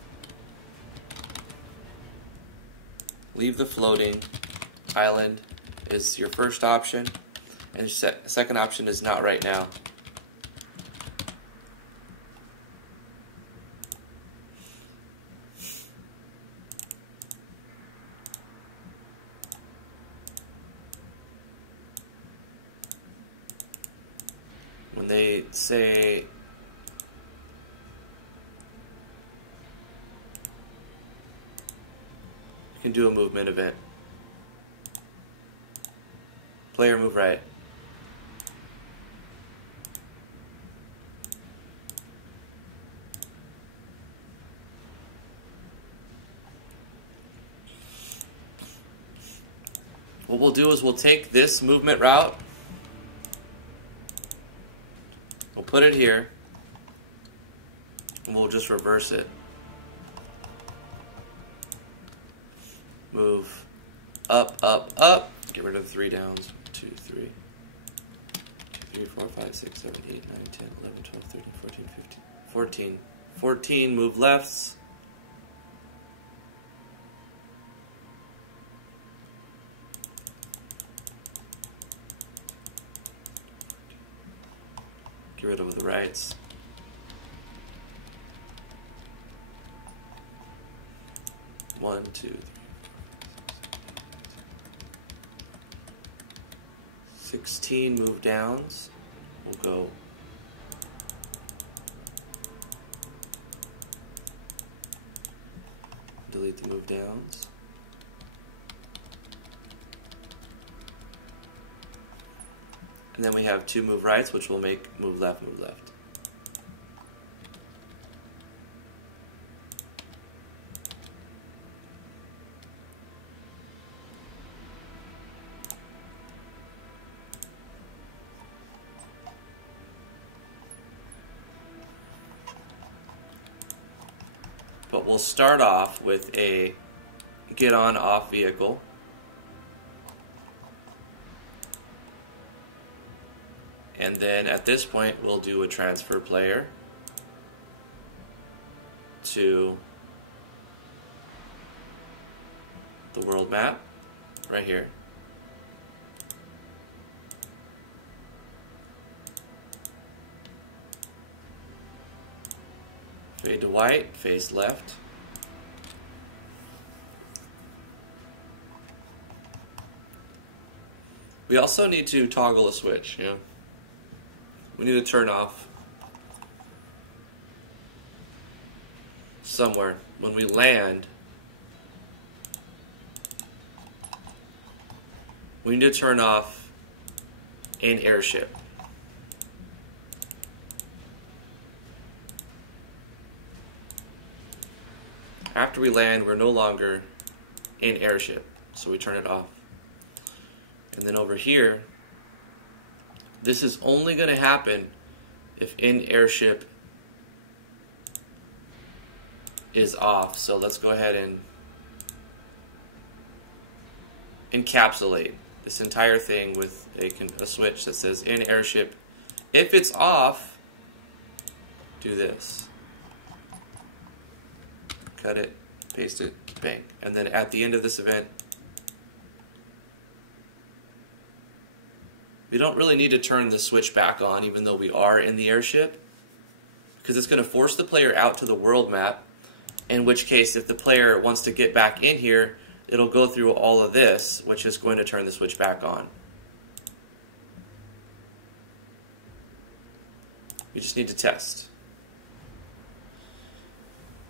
Leave the floating island is your first option, and second option is not right now. When they say you can do a movement event. Player move right. What we'll do is we'll take this movement route. We'll put it here, and we'll just reverse it. Move up, up, up. Get rid of the 3 downs. 1, 2, 3. 2, 3, 4, 5, 6, 7, 8, 9, 10, 11, 12, 13, 14, 15, 14. 14, move lefts. Get rid of the rights. One, 2, 3, 16 move downs. We'll go move downs. And then we have 2 move rights, which will make move left, move left. But we'll start off with a get on off vehicle. And then at this point, we'll do a transfer player to the world map right here. Fade to white, face left. We also need to toggle a switch, yeah. We need to turn off somewhere. When we land, we need to turn off in airship. After we land, we're no longer in airship, so we turn it off. And then over here, this is only going to happen if in airship is off. So let's go ahead and encapsulate this entire thing with a switch that says in airship. If it's off, do this. Cut it, paste it, bang. And then at the end of this event, we don't really need to turn the switch back on, even though we are in the airship, because it's going to force the player out to the world map, in which case if the player wants to get back in here, it'll go through all of this, which is going to turn the switch back on. We just need to test.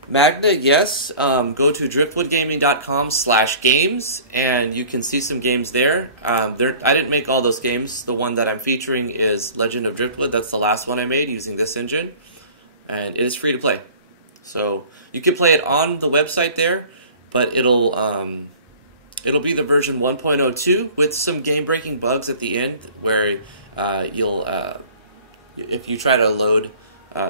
Magna, yes, go to driftwoodgaming.com/games and you can see some games there. I didn't make all those games. The one that I'm featuring is Legend of Driftwood. That's the last one I made using this engine, and it is free to play. So you can play it on the website there, but it'll be the version 1.02 with some game-breaking bugs at the end where if you try to load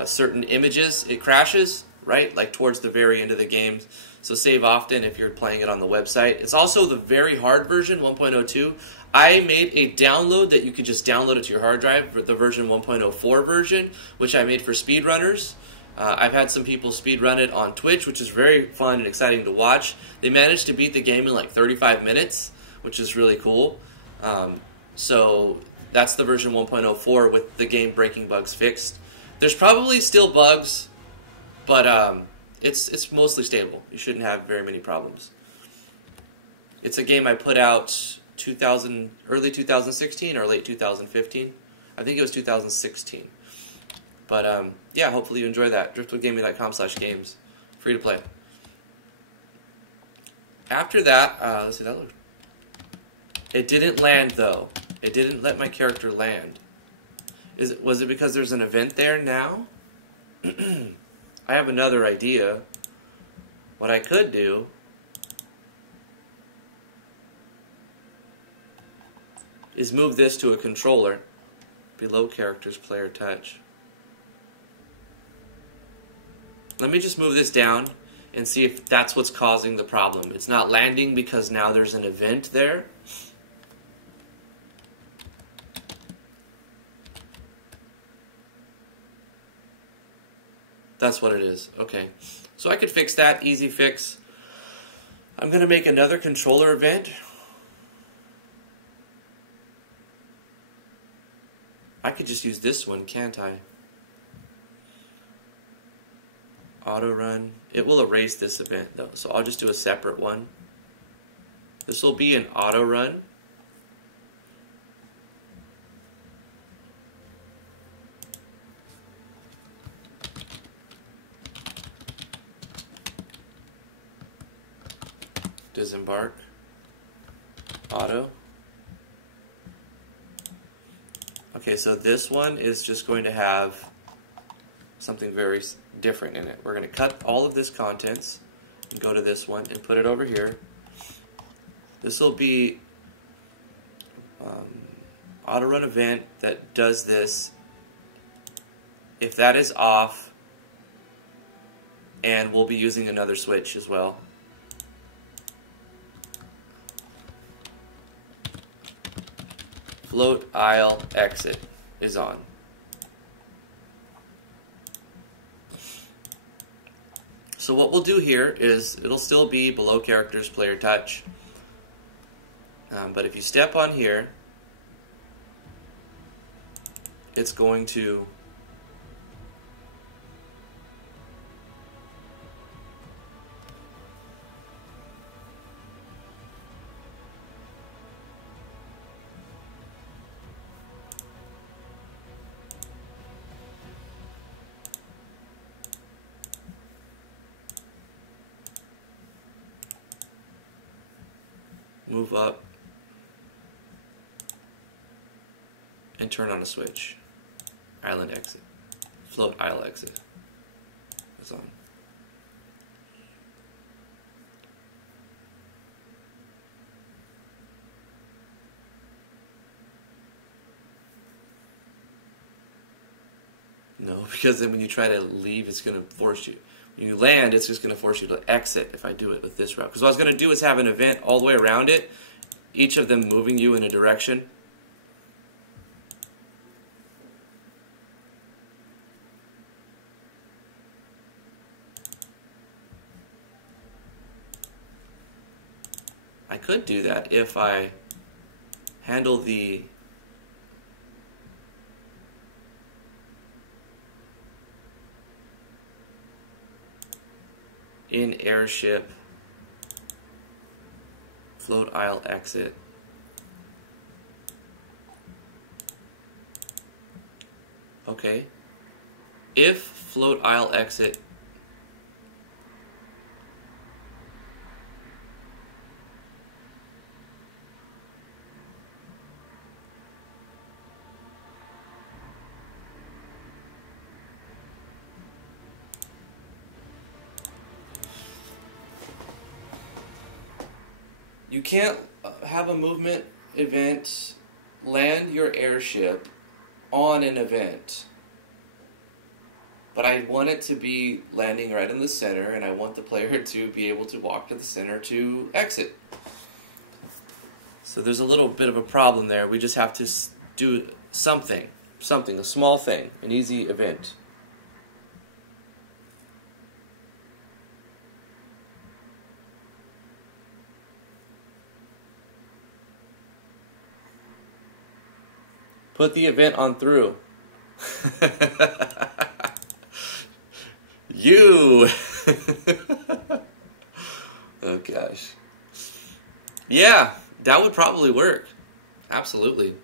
certain images, it crashes. Right, like towards the very end of the game. So save often if you're playing it on the website. It's also the very hard version, 1.02. I made a download that you could just download it to your hard drive, for the version 1.04 version, which I made for speedrunners. I've had some people speedrun it on Twitch, which is very fun and exciting to watch. They managed to beat the game in like 35 minutes, which is really cool. So that's the version 1.04 with the game-breaking bugs fixed. There's probably still bugs, but it's mostly stable. You shouldn't have very many problems. It's a game I put out early 2016 or late 2015. I think it was 2016. But yeah, hopefully you enjoy that. driftwoodgaming.com/games. Free to play. After that, let's see, it didn't land though. It didn't let my character land. Was it because there's an event there now? I have another idea. What I could do is move this to a controller below characters, player touch. Let me just move this down and see if that's what's causing the problem. It's not landing because now there's an event there. That's what it is. Okay. So I could fix that. Easy fix. I'm going to make another controller event. I could just use this one, can't I? Auto run. It will erase this event though, so I'll just do a separate one. This will be an auto run. disembark, auto. Okay, so this one is just going to have something very different in it. We're going to cut all of this contents and go to this one and put it over here. This will be auto run event that does this if that is off, and we'll be using another switch as well. Float aisle exit is on. So what we'll do here is it'll still be below characters player touch, but if you step on here, it's going to move up and turn on a switch. Island exit. Float aisle exit is on. No, because then when you try to leave, it's going to force you. When you land, it's just going to force you to exit if I do it with this route. Because what I was going to do is have an event all the way around it, each of them moving you in a direction. I could do that if I handle the in airship float aisle exit. Okay. If float aisle exit you can't have a movement event land your airship on an event. But I want it to be landing right in the center, and I want the player to be able to walk to the center to exit. So there's a little bit of a problem there. We just have to do something, a small thing, an easy event. Put the event on through. You. Oh gosh. Yeah, that would probably work. Absolutely.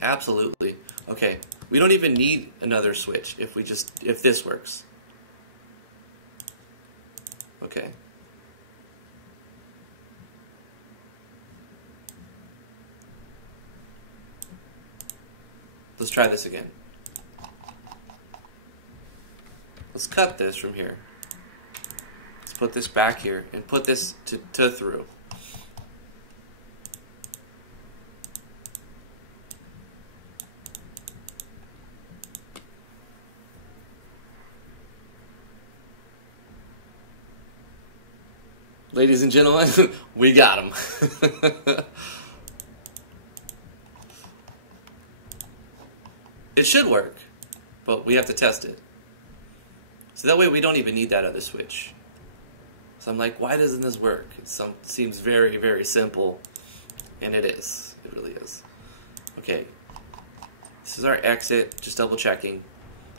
Absolutely. Okay, we don't even need another switch if this works. Okay. Let's try this again. Let's cut this from here. Let's put this back here and put this to through. Ladies and gentlemen, we got him. It should work, but we have to test it. So that way we don't even need that other switch. So I'm like, why doesn't this work? It seems very, very simple, and it is. It really is. Okay, this is our exit, just double checking.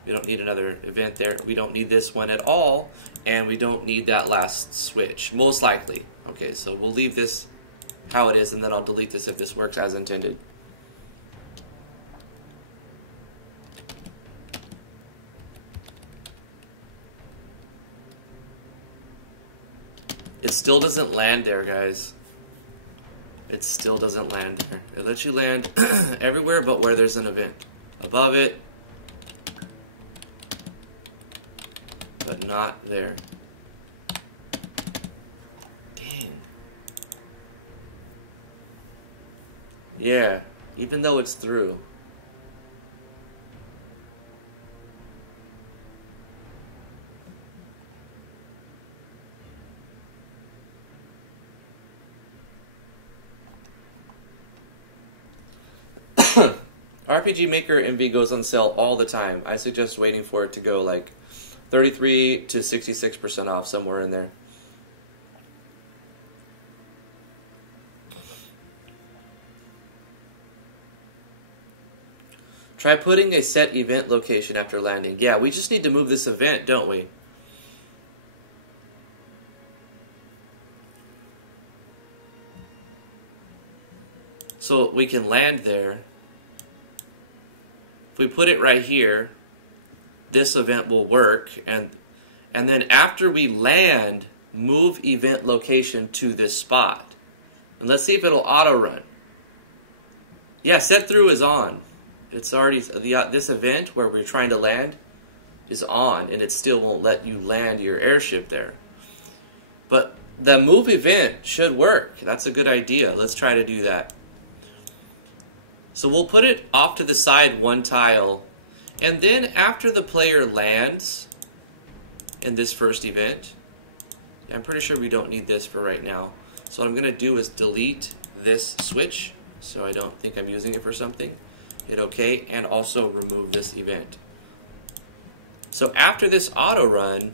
We don't need another event there. We don't need this one at all, and we don't need that last switch, most likely. Okay, so we'll leave this how it is, and then I'll delete this if this works as intended. It still doesn't land there, guys. It still doesn't land there. It lets you land everywhere but where there's an event. Above it, but not there. Dang. Yeah, even though it's through. RPG Maker MV goes on sale all the time. I suggest waiting for it to go like 33 to 66% off, somewhere in there. Try putting a set event location after landing. Yeah, we just need to move this event, don't we? So we can land there. If we put it right here, this event will work, and then after we land, move event location to this spot. And let's see if it'll auto run. Yeah, set through is on. It's already, this event where we're trying to land is on, and it still won't let you land your airship there. But the move event should work. That's a good idea. Let's try to do that. So we'll put it off to the side one tile, and then after the player lands in this first event, I'm pretty sure we don't need this for right now. So what I'm going to do is delete this switch, so I don't think I'm using it for something. Hit OK, and also remove this event. So after this auto run,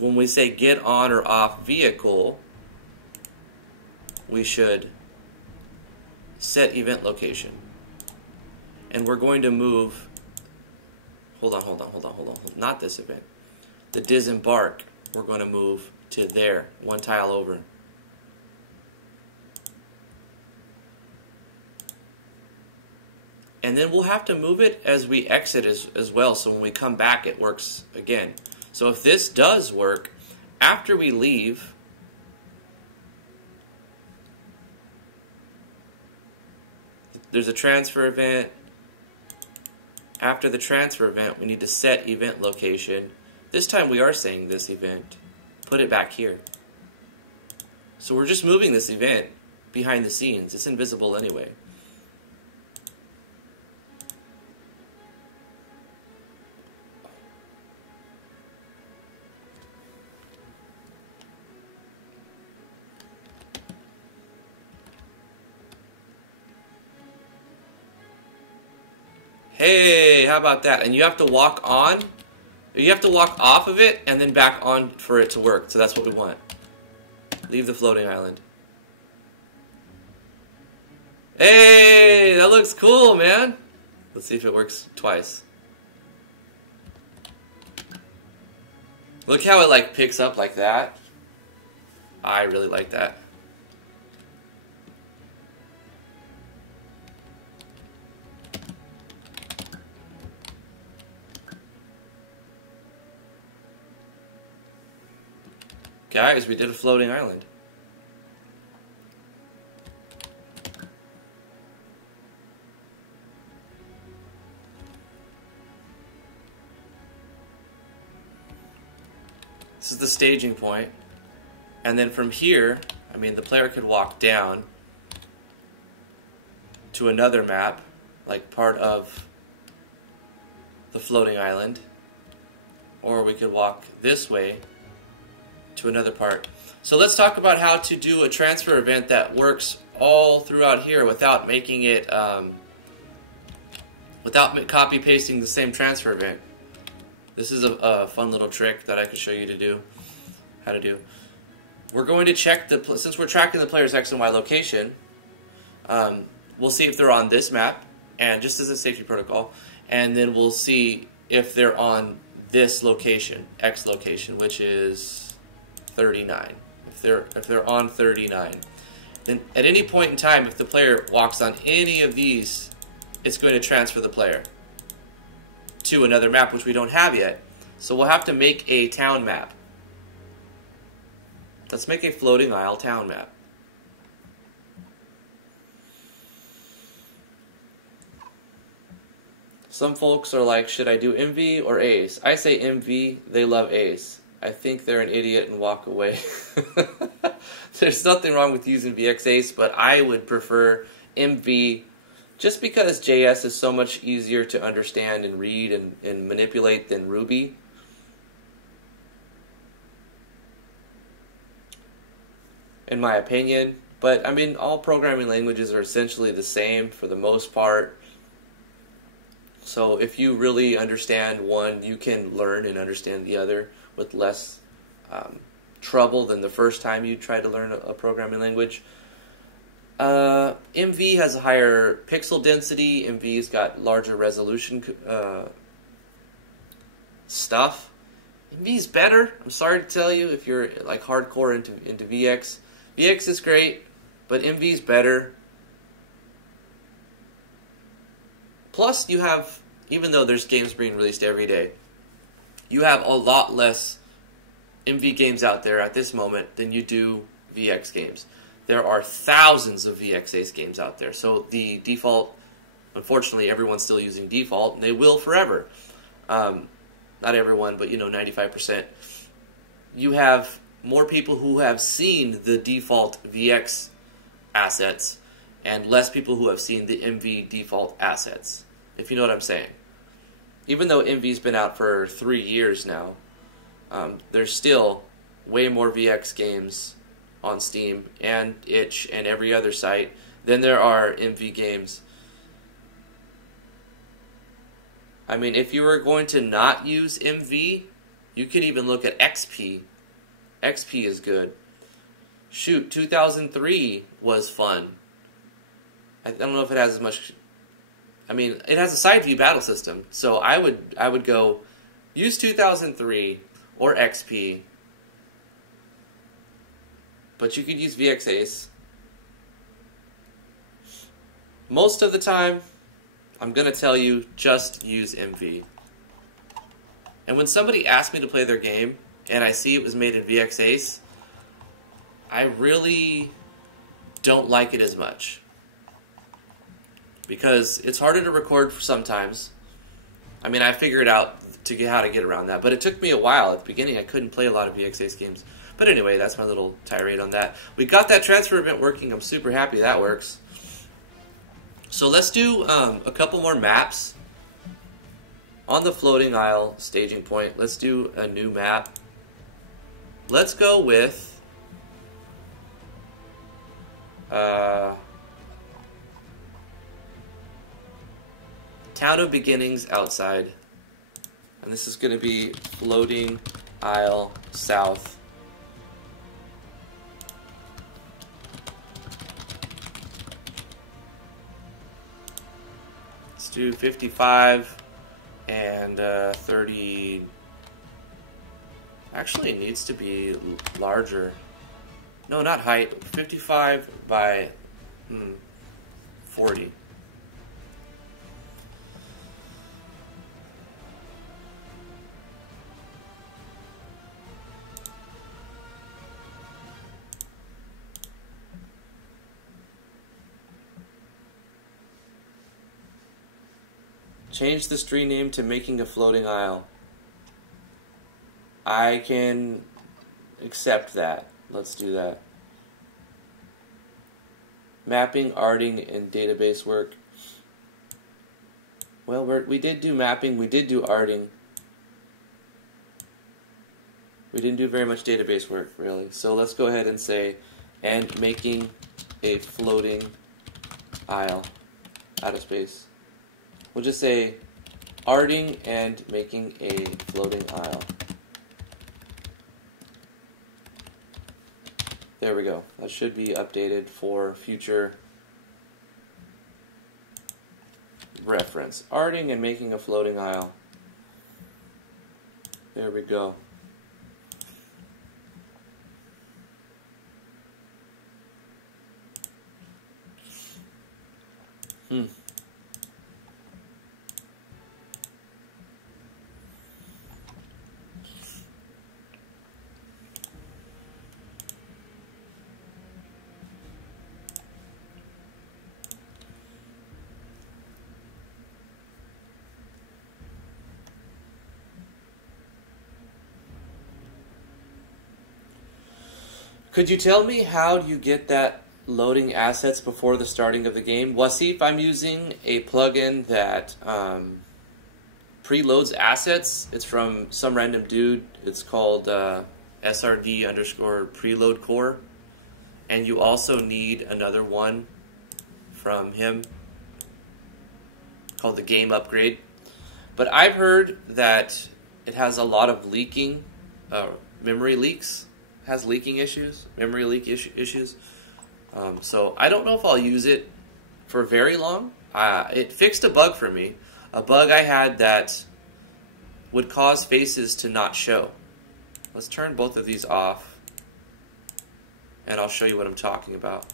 when we say get on or off vehicle, we should set event location. And we're going to move, hold on, not this event. The disembark, we're going to move to there, one tile over. And then we'll have to move it as we exit as well, so when we come back it works again. So if this does work, after we leave, there's a transfer event. After the transfer event, we need to set event location. This time we are saying this event. Put it back here. So we're just moving this event behind the scenes. It's invisible anyway. Hey, how about that? And you have to walk on, you have to walk off of it and then back on for it to work. So that's what we want. Leave the floating island. Hey, that looks cool, man. Let's see if it works twice. Look how it like picks up like that. I really like that. Guys, we did a floating island. This is the staging point. And then from here, I mean, the player could walk down to another map, like part of the floating island. Or we could walk this way to another part. So let's talk about how to do a transfer event that works all throughout here without making it, without copy pasting the same transfer event. This is a fun little trick that I can show you to do, how to do. We're going to check since we're tracking the player's X and Y location, we'll see if they're on this map, and just as a safety protocol, and then we'll see if they're on this location, X location, which is 39. If they're on 39, then at any point in time, if the player walks on any of these, it's going to transfer the player to another map, which we don't have yet. So we'll have to make a town map. Let's make a floating isle town map. Some folks are like, should I do MV or Ace? I say MV, they love Ace. I think they're an idiot and walk away. There's nothing wrong with using VX Ace, but I would prefer MV just because JS is so much easier to understand and read and manipulate than Ruby. In my opinion. But, I mean, all programming languages are essentially the same for the most part. So if you really understand one, you can learn and understand the other with less trouble than the first time you try to learn a programming language. MV has a higher pixel density. MV's got larger resolution stuff. MV's better. I'm sorry to tell you if you're like hardcore into VX. VX is great, but MV's better. Plus, you have, even though there's games being released every day, you have a lot less MV games out there at this moment than you do VX games. There are thousands of VX Ace games out there. So the default, unfortunately, everyone's still using default, and they will forever. Not everyone, but 95%. You have more people who have seen the default VX assets and less people who have seen the MV default assets, if you know what I'm saying. Even though MV's been out for 3 years now, there's still way more VX games on Steam and itch and every other site than there are MV games. I mean, if you were going to not use MV, you could even look at XP. XP is good. Shoot, 2003 was fun. I don't know if it has as much. I mean, it has a side view battle system, so I would go use 2003 or XP. But you could use VX Ace. Most of the time, I'm gonna tell you just use MV. And when somebody asks me to play their game and I see it was made in VX Ace, I really don't like it as much. Because it's harder to record sometimes. I mean, I figured out how to get around that, but it took me a while. At the beginning, I couldn't play a lot of VX Ace games. But anyway, that's my little tirade on that. We got that transfer event working. I'm super happy that works. So let's do a couple more maps. On the floating isle staging point, let's do a new map. Let's go with Town of Beginnings outside. And this is going to be floating isle south. Let's do 55 and 30. Actually, it needs to be larger. No, not height. 55 by 40. Change the stream name to Making a Floating Isle. I can accept that. Let's do that. Mapping, arting, and database work. Well, we did do mapping. We did do arting. We didn't do very much database work, really. So let's go ahead and say, and making a floating isle out of space. We'll just say arting and making a floating isle. There we go. That should be updated for future reference. Arting and making a floating isle. There we go. Could you tell me how you get that loading assets before the starting of the game? Well, see, if I'm using a plugin that preloads assets, it's from some random dude. It's called SRD_preload core. And you also need another one from him called the game upgrade. But I've heard that it has a lot of leaking, memory leaks. Has leaking issues, memory leak issues. So I don't know if I'll use it for very long. It fixed a bug for me. A bug I had that would cause faces to not show. Let's turn both of these off, and I'll show you what I'm talking about.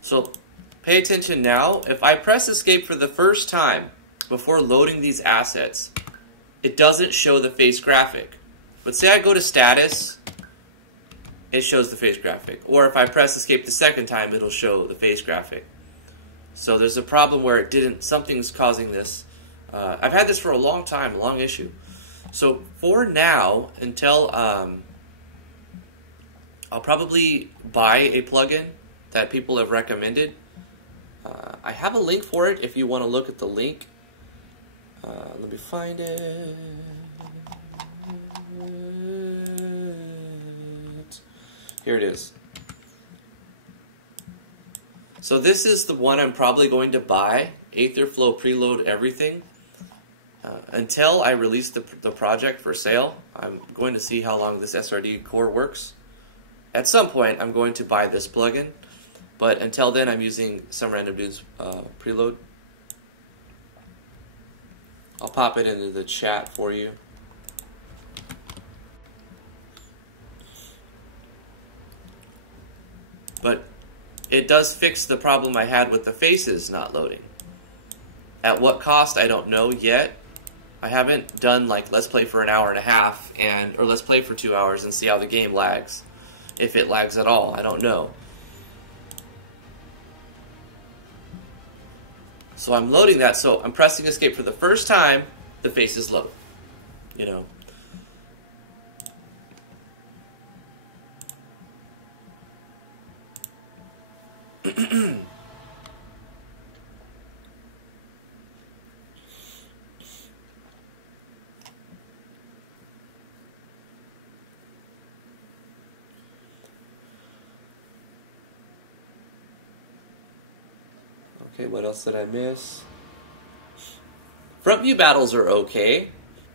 So pay attention now. If I press escape for the first time before loading these assets, it doesn't show the face graphic. But say I go to status, it shows the face graphic. Or if I press escape the second time, it'll show the face graphic. So there's a problem where it didn't, something's causing this. I've had this for a long time, a long issue. So for now, until I'll probably buy a plugin that people have recommended. I have a link for it if you want to look at the link. Let me find it. Here it is. So this is the one I'm probably going to buy. Aetherflow preload everything. Until I release the project for sale, I'm going to see how long this SRD core works. At some point, I'm going to buy this plugin. But until then, I'm using some random dude's preload. I'll pop it into the chat for you. But it does fix the problem I had with the faces not loading. At what cost, I don't know yet. I haven't done like let's play for an hour and a half or let's play for 2 hours and see how the game lags. If it lags at all, I don't know. So I'm loading that, so I'm pressing escape for the first time, the faces load. You know. Okay, what else did I miss? Front view battles are okay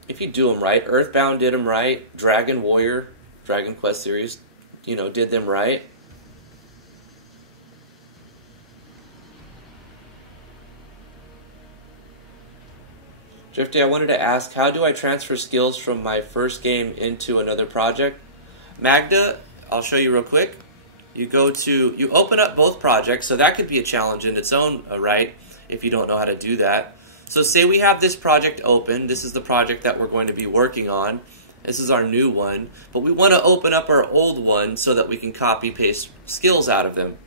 if you do them right. Earthbound did them right. Dragon Warrior, Dragon Quest series, you know, did them right. Drifty, I wanted to ask, how do I transfer skills from my first game into another project? Magda, I'll show you real quick. You open up both projects, so that could be a challenge in its own right if you don't know how to do that. So say we have this project open. This is the project that we're going to be working on. This is our new one, but we want to open up our old one so that we can copy paste skills out of them.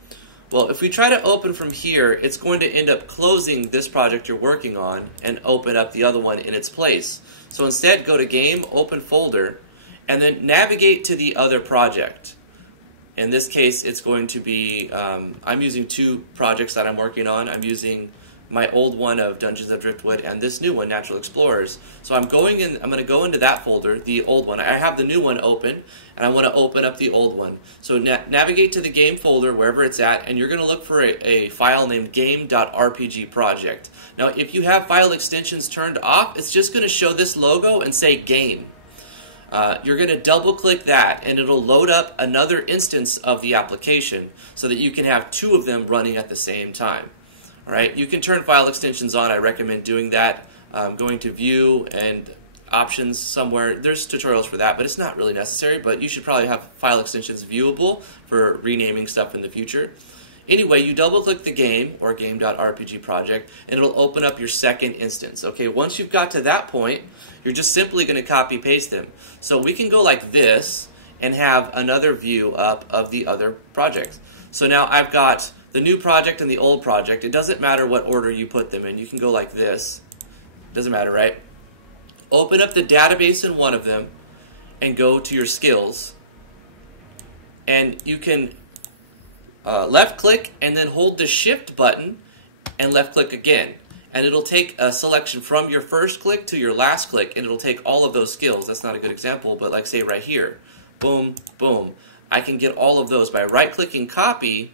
Well, if we try to open from here, it's going to end up closing this project you're working on and open up the other one in its place. So instead, go to Game, Open Folder, and then navigate to the other project. In this case, it's going to be, I'm using two projects that I'm working on. I'm using my old one of Dungeons of Driftwood and this new one, Natural Explorers. So I'm going to go into that folder, the old one. I have the new one open, and I want to open up the old one. So navigate to the game folder, wherever it's at, and you're going to look for a file named game.rpg project. Now, if you have file extensions turned off, it's just going to show this logo and say game. You're going to double click that and it'll load up another instance of the application so that you can have two of them running at the same time. All right, you can turn file extensions on. I recommend doing that. Going to view and options somewhere. There's tutorials for that, but it's not really necessary, but you should probably have file extensions viewable for renaming stuff in the future. Anyway, you double click the game or game.rpg project and it'll open up your second instance. Okay, once you've got to that point, you're just simply going to copy paste them. So we can go like this and have another view up of the other projects. So now I've got the new project and the old project. It doesn't matter what order you put them in. You can go like this Doesn't matter, right? Open up the database in one of them and go to your skills. And you can left click and then hold the shift button and left click again. And it'll take a selection from your first click to your last click, and it'll take all of those skills. That's not a good example, but like say right here. Boom, boom. I can get all of those by right-clicking copy.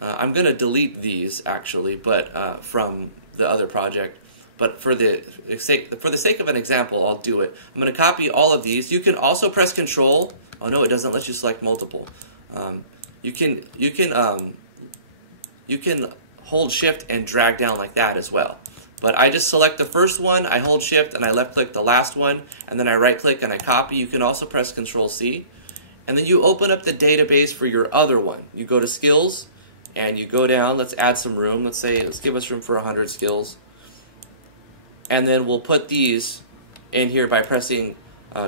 I'm going to delete these, actually, but from the other project. But for the sake of an example, I'll do it. I'm going to copy all of these. You can also press Control. Oh, no, it doesn't let you select multiple. You can hold Shift and drag down like that as well. But I just select the first one, I hold Shift, and I left-click the last one, and then I right-click and I copy. You can also press Control-C. And then you open up the database for your other one. You go to Skills, and you go down. Let's add some room. Let's give us room for 100 skills. And then we'll put these in here by pressing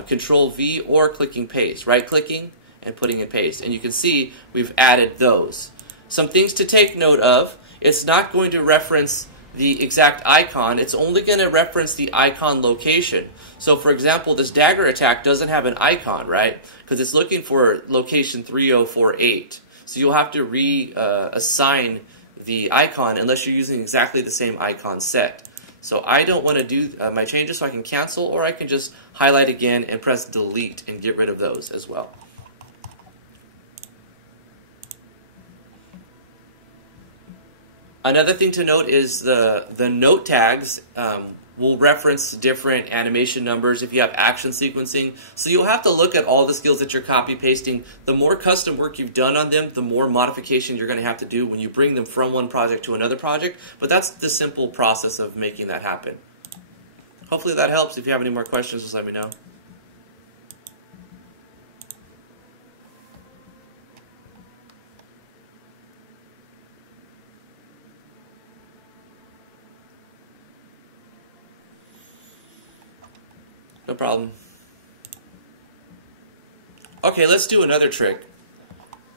Control-V or clicking Paste. Right-clicking and putting in Paste. And you can see we've added those. Some things to take note of. It's not going to reference the exact icon. It's only going to reference the icon location. So, for example, this dagger attack doesn't have an icon, right? Because it's looking for location 3048. So you'll have to reassign the icon unless you're using exactly the same icon set. So I don't want to do my changes, so I can cancel, or I can just highlight again and press delete and get rid of those as well. Another thing to note is the note tags will reference different animation numbers if you have action sequencing. So you'll have to look at all the skills that you're copy pasting. The more custom work you've done on them, the more modification you're going to have to do when you bring them from one project to another project. But that's the simple process of making that happen. Hopefully that helps. If you have any more questions, just let me know. No problem. Okay, let's do another trick.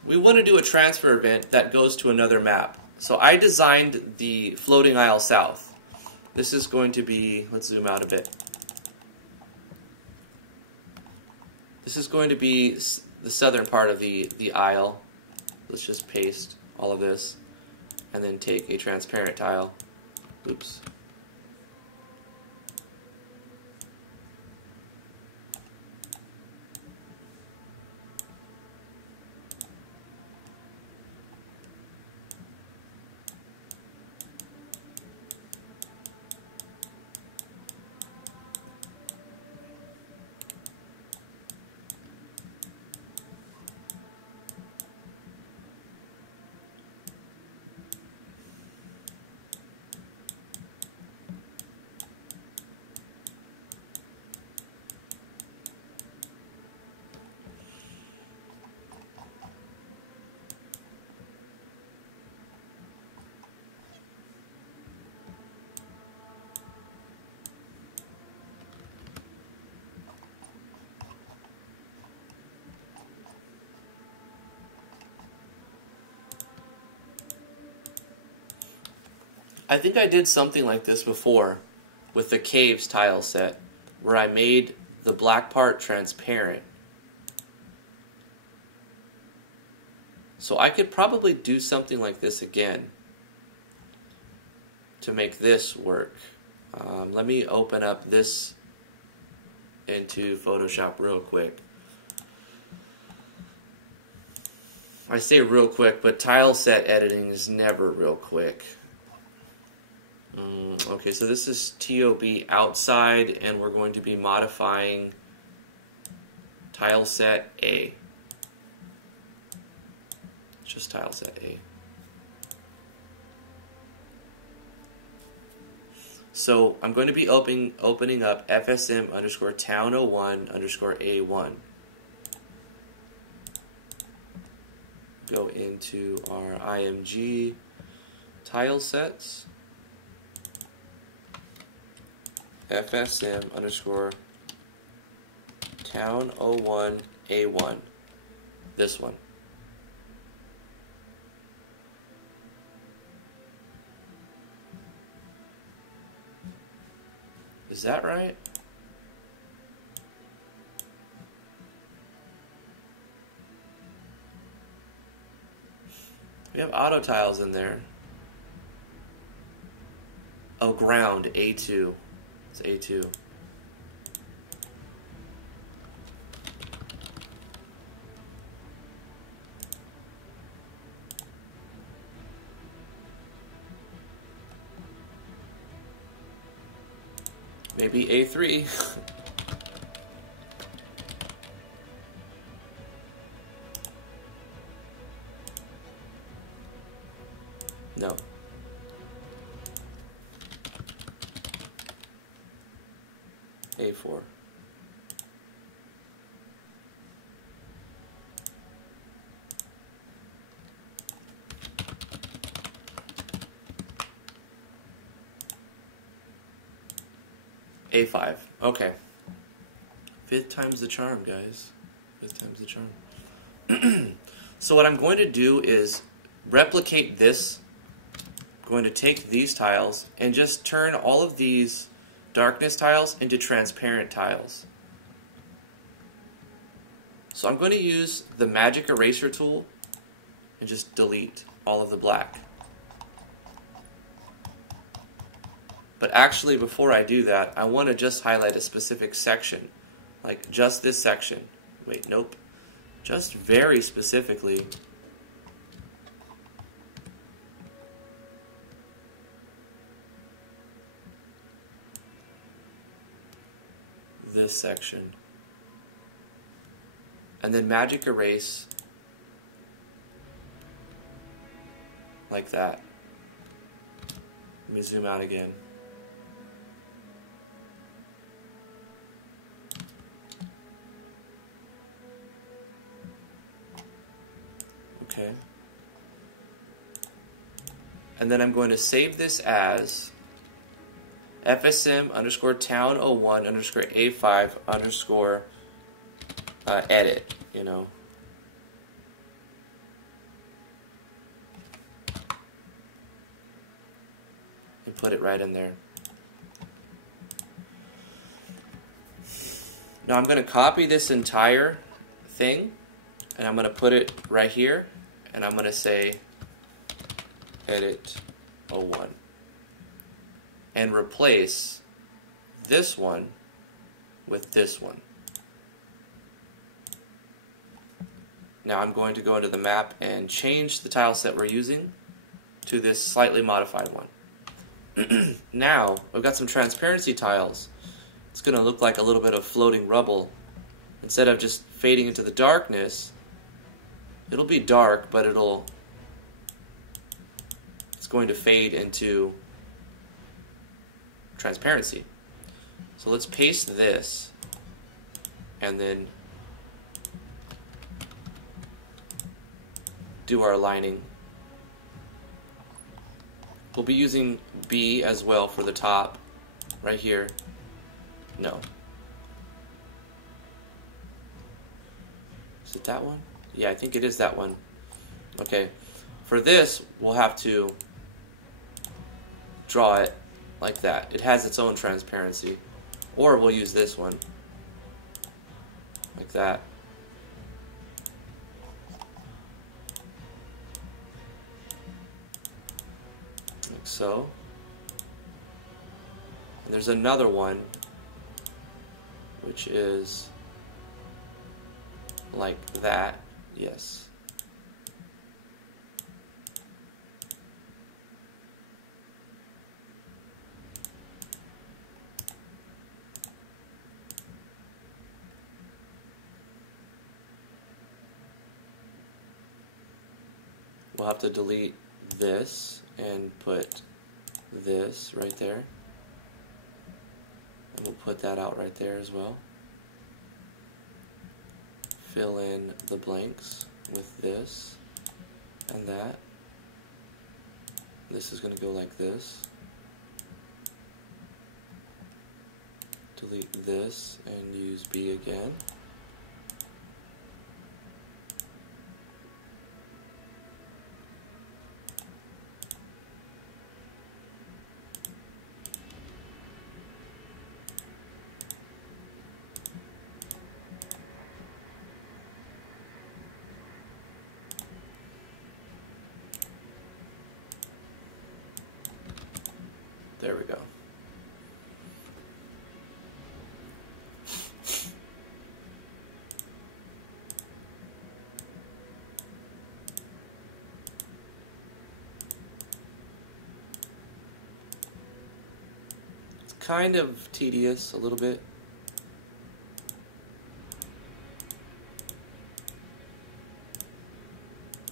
We want to do a transfer event that goes to another map. So I designed the floating isle south. This is going to be, let's zoom out a bit. This is going to be the southern part of the isle. Let's just paste all of this and then take a transparent tile. Oops. I think I did something like this before with the caves tile set, where I made the black part transparent. So I could probably do something like this again to make this work. Let me open up this into Photoshop real quick. I say real quick, but tile set editing is never real quick. Okay, so this is TOB outside, and we're going to be modifying tile set A. Just tile set A. So I'm going to be opening up FSM underscore town 01 underscore A1. Go into our IMG tile sets. FSM underscore town 01 A1. This one. Is that right? We have auto tiles in there. Oh, ground, A2. It's A2. Maybe A3. No. A4. A5. Okay. Fifth time's the charm, guys. Fifth time's the charm. So what I'm going to do is replicate this. I'm going to take these tiles and just turn all of these darkness tiles into transparent tiles. So I'm going to use the magic eraser tool and just delete all of the black. But actually, before I do that, I want to just highlight a specific section, like just this section. Wait, nope. Just very specifically. This section. And then magic erase like that. Let me zoom out again. Okay. And then I'm going to save this as FSM underscore town 01 underscore A5 underscore edit, you know. And put it right in there. Now I'm going to copy this entire thing and I'm going to put it right here. And I'm going to say edit 01 and replace this one with this one. Now I'm going to go into the map and change the tile set we're using to this slightly modified one. Now we've got some transparency tiles. It's going to look like a little bit of floating rubble. Instead of just fading into the darkness, it'll be dark, but it's going to fade into transparency. So let's paste this and then do our lining. We'll be using B as well for the top, right here. No. Is it that one? Yeah, I think it is that one. Okay, for this, we'll have to draw it like that. It has its own transparency. Or we'll use this one. Like that. Like so. And there's another one, which is like that. Yes. We'll have to delete this and put this right there. And we'll put that out right there as well. Fill in the blanks with this and that. This is going to go like this. Delete this and use B again. There we go. It's kind of tedious a little bit.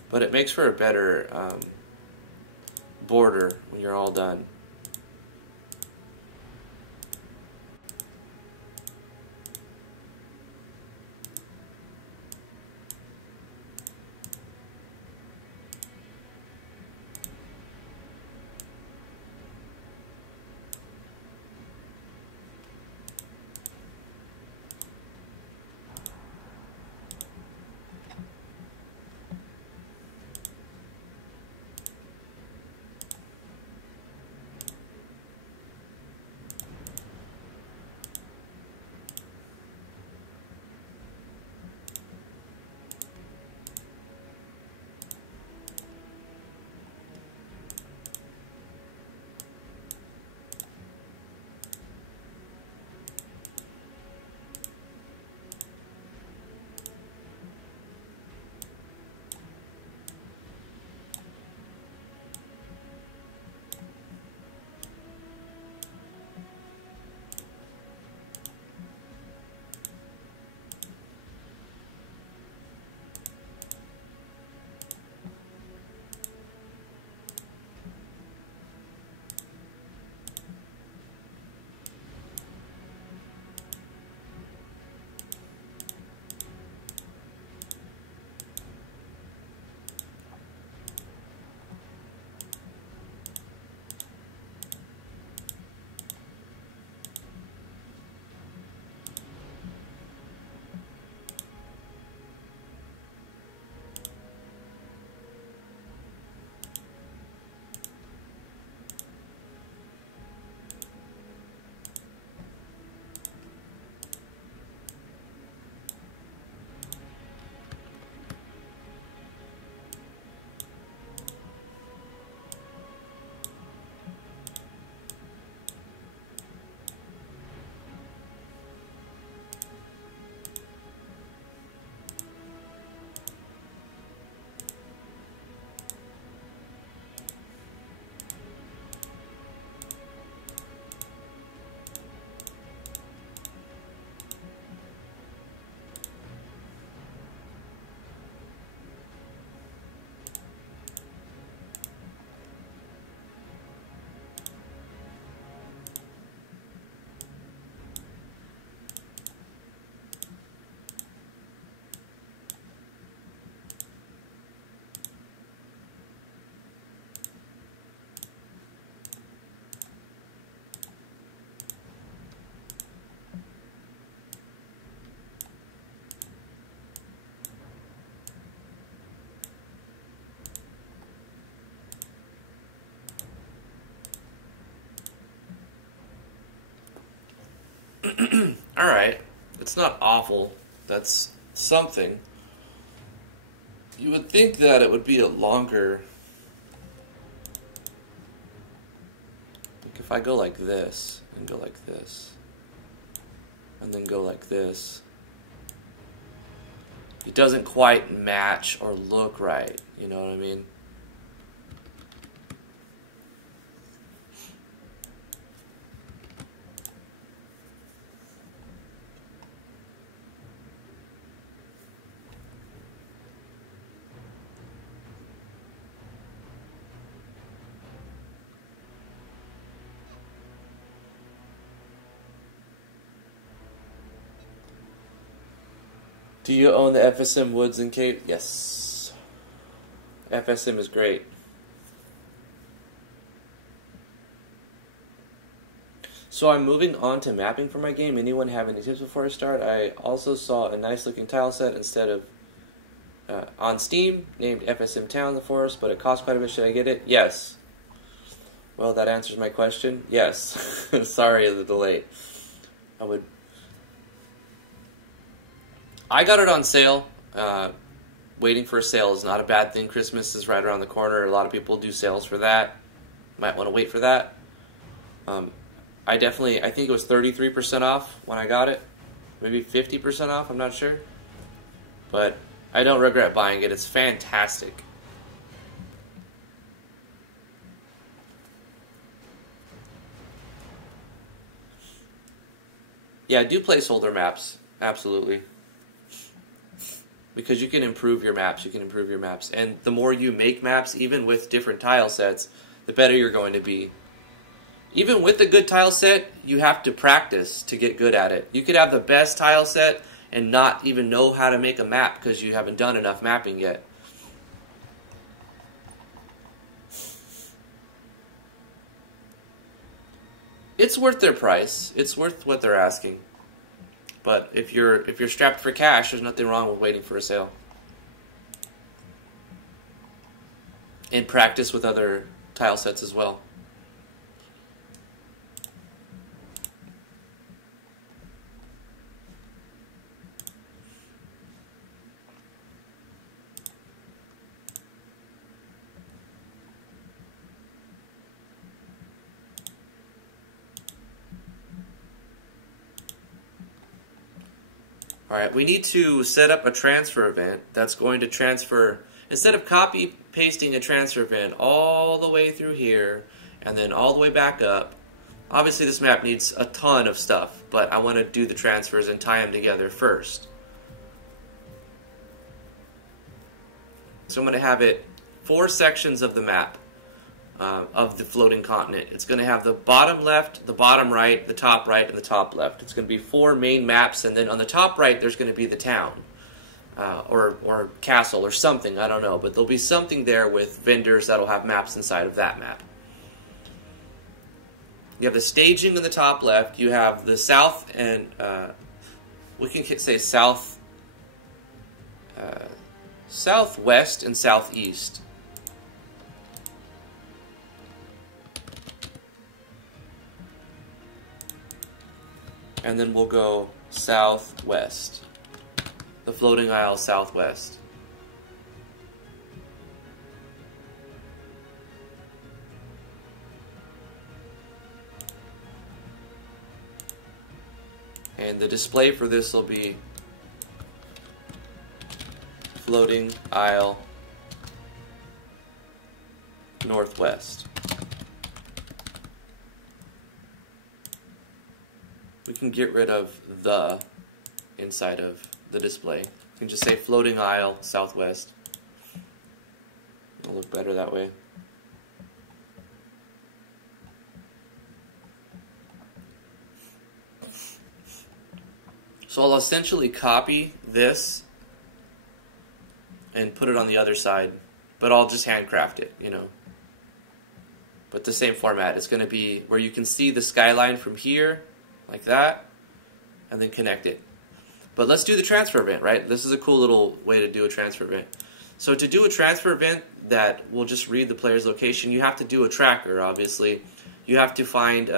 But it makes for a better border when you're all done. Alright, it's not awful. That's something. You would think that it would be a longer... Like if I go like this, and go like this, and then go like this, it doesn't quite match or look right, you know what I mean? Do you own the FSM Woods and Cape? Yes. FSM is great. So I'm moving on to mapping for my game. Anyone have any tips before I start? I also saw a nice looking tile set instead of on Steam named FSM Town the Forest, but it costs quite a bit. Should I get it? Yes. Well, that answers my question. Yes. Sorry for the delay. I got it on sale. Waiting for a sale is not a bad thing. Christmas is right around the corner. A lot of people do sales for that. Might want to wait for that. I think it was 33% off when I got it. Maybe 50% off, I'm not sure. But I don't regret buying it. It's fantastic. Yeah, do placeholder maps. Absolutely. Because you can improve your maps. And the more you make maps, even with different tile sets, the better you're going to be. Even with a good tile set, you have to practice to get good at it. You could have the best tile set and not even know how to make a map because you haven't done enough mapping yet. It's worth their price. It's worth what they're asking. But if you're strapped for cash, there's nothing wrong with waiting for a sale. And practice with other tile sets as well. Alright, we need to set up a transfer event that's going to transfer, instead of copy pasting a transfer event all the way through here and then all the way back up. Obviously this map needs a ton of stuff, but I want to do the transfers and tie them together first. So I'm going to have it 4 sections of the map. Of the floating continent. It's going to have the bottom left, the bottom right, the top right, and the top left. It's going to be 4 main maps, and then on the top right there's going to be the town or castle or something, I don't know, but there'll be something there with vendors that'll have maps inside of that map. You have the staging in the top left, you have the south and we can say south, southwest and southeast. And then we'll go southwest. The floating isle southwest. And the display for this will be floating isle northwest. We can get rid of the inside of the display. We can just say floating isle southwest. It'll look better that way. So I'll essentially copy this and put it on the other side, but I'll just handcraft it, you know. But the same format. It's going to be where you can see the skyline from here, like that, and then connect it. But let's do the transfer event, right? This is a cool little way to do a transfer event. So to do a transfer event that will just read the player's location, you have to do a tracker, obviously. You have to find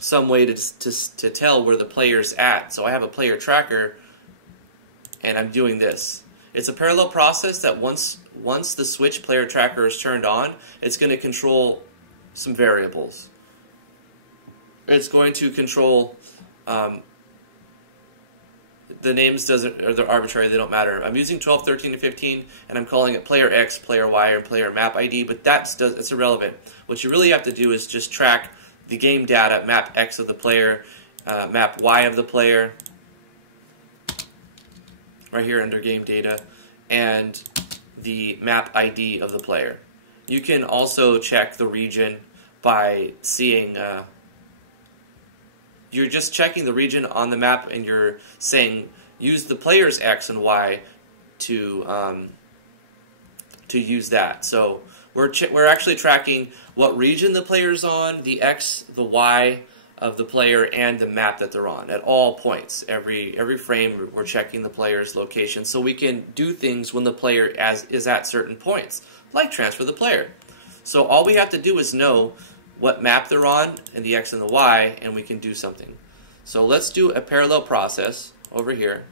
some way to tell where the player's at. So I have a player tracker, and I'm doing this. It's a parallel process that once the switch player tracker is turned on, it's going to control some variables. It's going to control the names they're arbitrary, they don't matter. I'm using 12, 13, and 15, and I'm calling it player X, player Y, or player map ID, but it's irrelevant. What you really have to do is just track the game data, map X of the player, map Y of the player, right here under game data, and the map ID of the player. You can also check the region by seeing... you're just checking the region on the map, and you're saying use the player's X and Y to use that. So we're actually tracking what region the player's on, the X, the Y of the player, and the map that they're on at all points. Every frame we're checking the player's location so we can do things when the player is at certain points, like transfer the player. So all we have to do is know what map they're on and the X and the Y, and we can do something. So let's do a parallel process over here.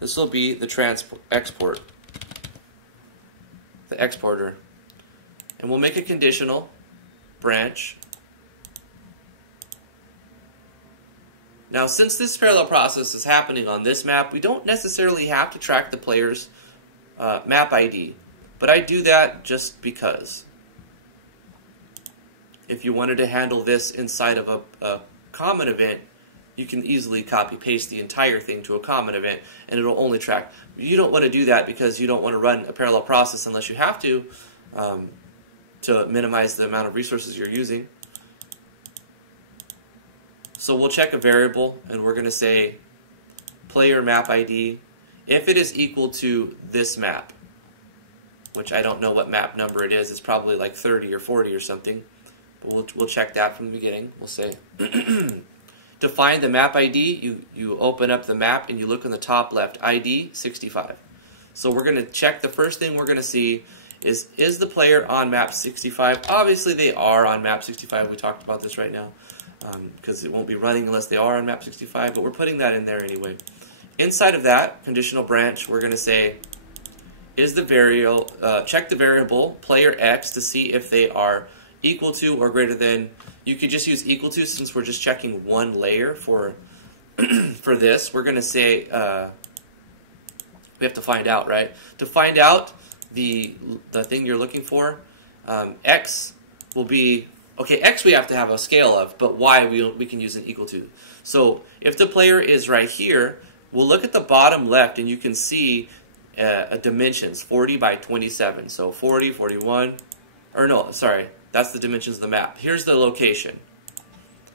This will be the export, the exporter. And we'll make it conditional. branch. Now, since this parallel process is happening on this map, we don't necessarily have to track the player's map ID, but I do that just because. If you wanted to handle this inside of a common event, you can easily copy-paste the entire thing to a common event, and it'll only track. You don't want to do that because you don't want to run a parallel process unless you have to minimize the amount of resources you're using. So we'll check a variable, and we're going to say player map ID if it is equal to this map, which I don't know what map number it is. It's probably like 30 or 40 or something, but we'll check that from the beginning. We'll say to find the map ID, you open up the map and you look on the top left, ID 65. So we're going to check. The first thing we're going to see is the player on map 65? Obviously they are on map 65. We talked about this right now. Because it won't be running unless they are on map 65, but we're putting that in there anyway. Inside of that conditional branch, we're going to say, is the variable, check the variable player X to see if they are equal to or greater than. You could just use equal to since we're just checking one layer for for this. We're going to say, we have to find out, right? To find out the thing you're looking for, X will be, okay, X we have to have a scale of, but Y we can use an equal to. So if the player is right here, we'll look at the bottom left and you can see dimensions, 40 by 27. So 40, 41, or no, sorry, that's the dimensions of the map. Here's the location.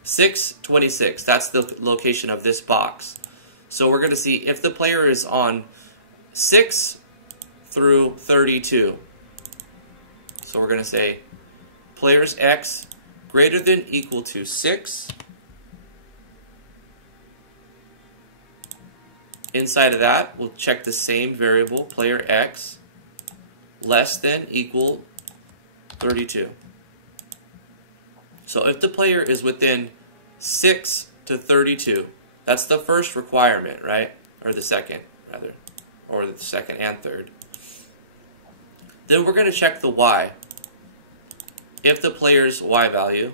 6, 26, that's the location of this box. So we're going to see if the player is on 6 through 32. So we're going to say players X greater than equal to 6. Inside of that, we'll check the same variable, player X less than equal 32. So if the player is within 6 to 32, that's the first requirement, right? Or the second, rather. Or the second and third. Then we're going to check the Y. If the player's Y value,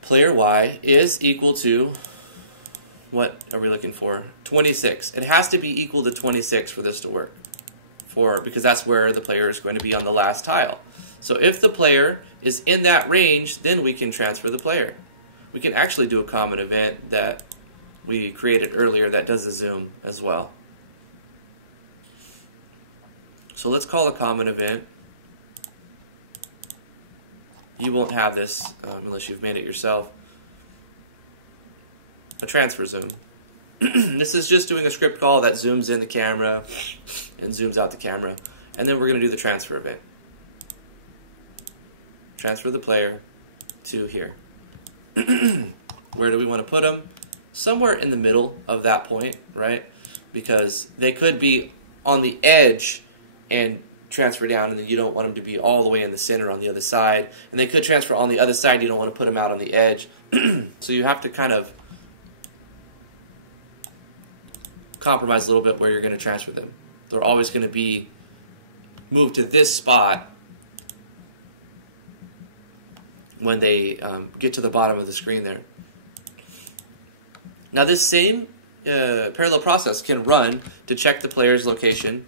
player Y is equal to, what are we looking for? 26. It has to be equal to 26 for this to work, because that's where the player is going to be on the last tile. So if the player is in that range, then we can transfer the player. We can actually do a common event that we created earlier that does a zoom as well. So let's call a common event. You won't have this unless you've made it yourself. A transfer zoom. This is just doing a script call that zooms in the camera and zooms out the camera. And then we're going to do the transfer event. Transfer the player to here. Where do we want to put them? Somewhere in the middle of that point, right? Because they could be on the edge and transfer down, and then you don't want them to be all the way in the center on the other side. And they could transfer on the other side. You don't want to put them out on the edge. So you have to kind of compromise a little bit where you're going to transfer them. They're always going to be moved to this spot when they get to the bottom of the screen there. Now this same parallel process can run to check the player's location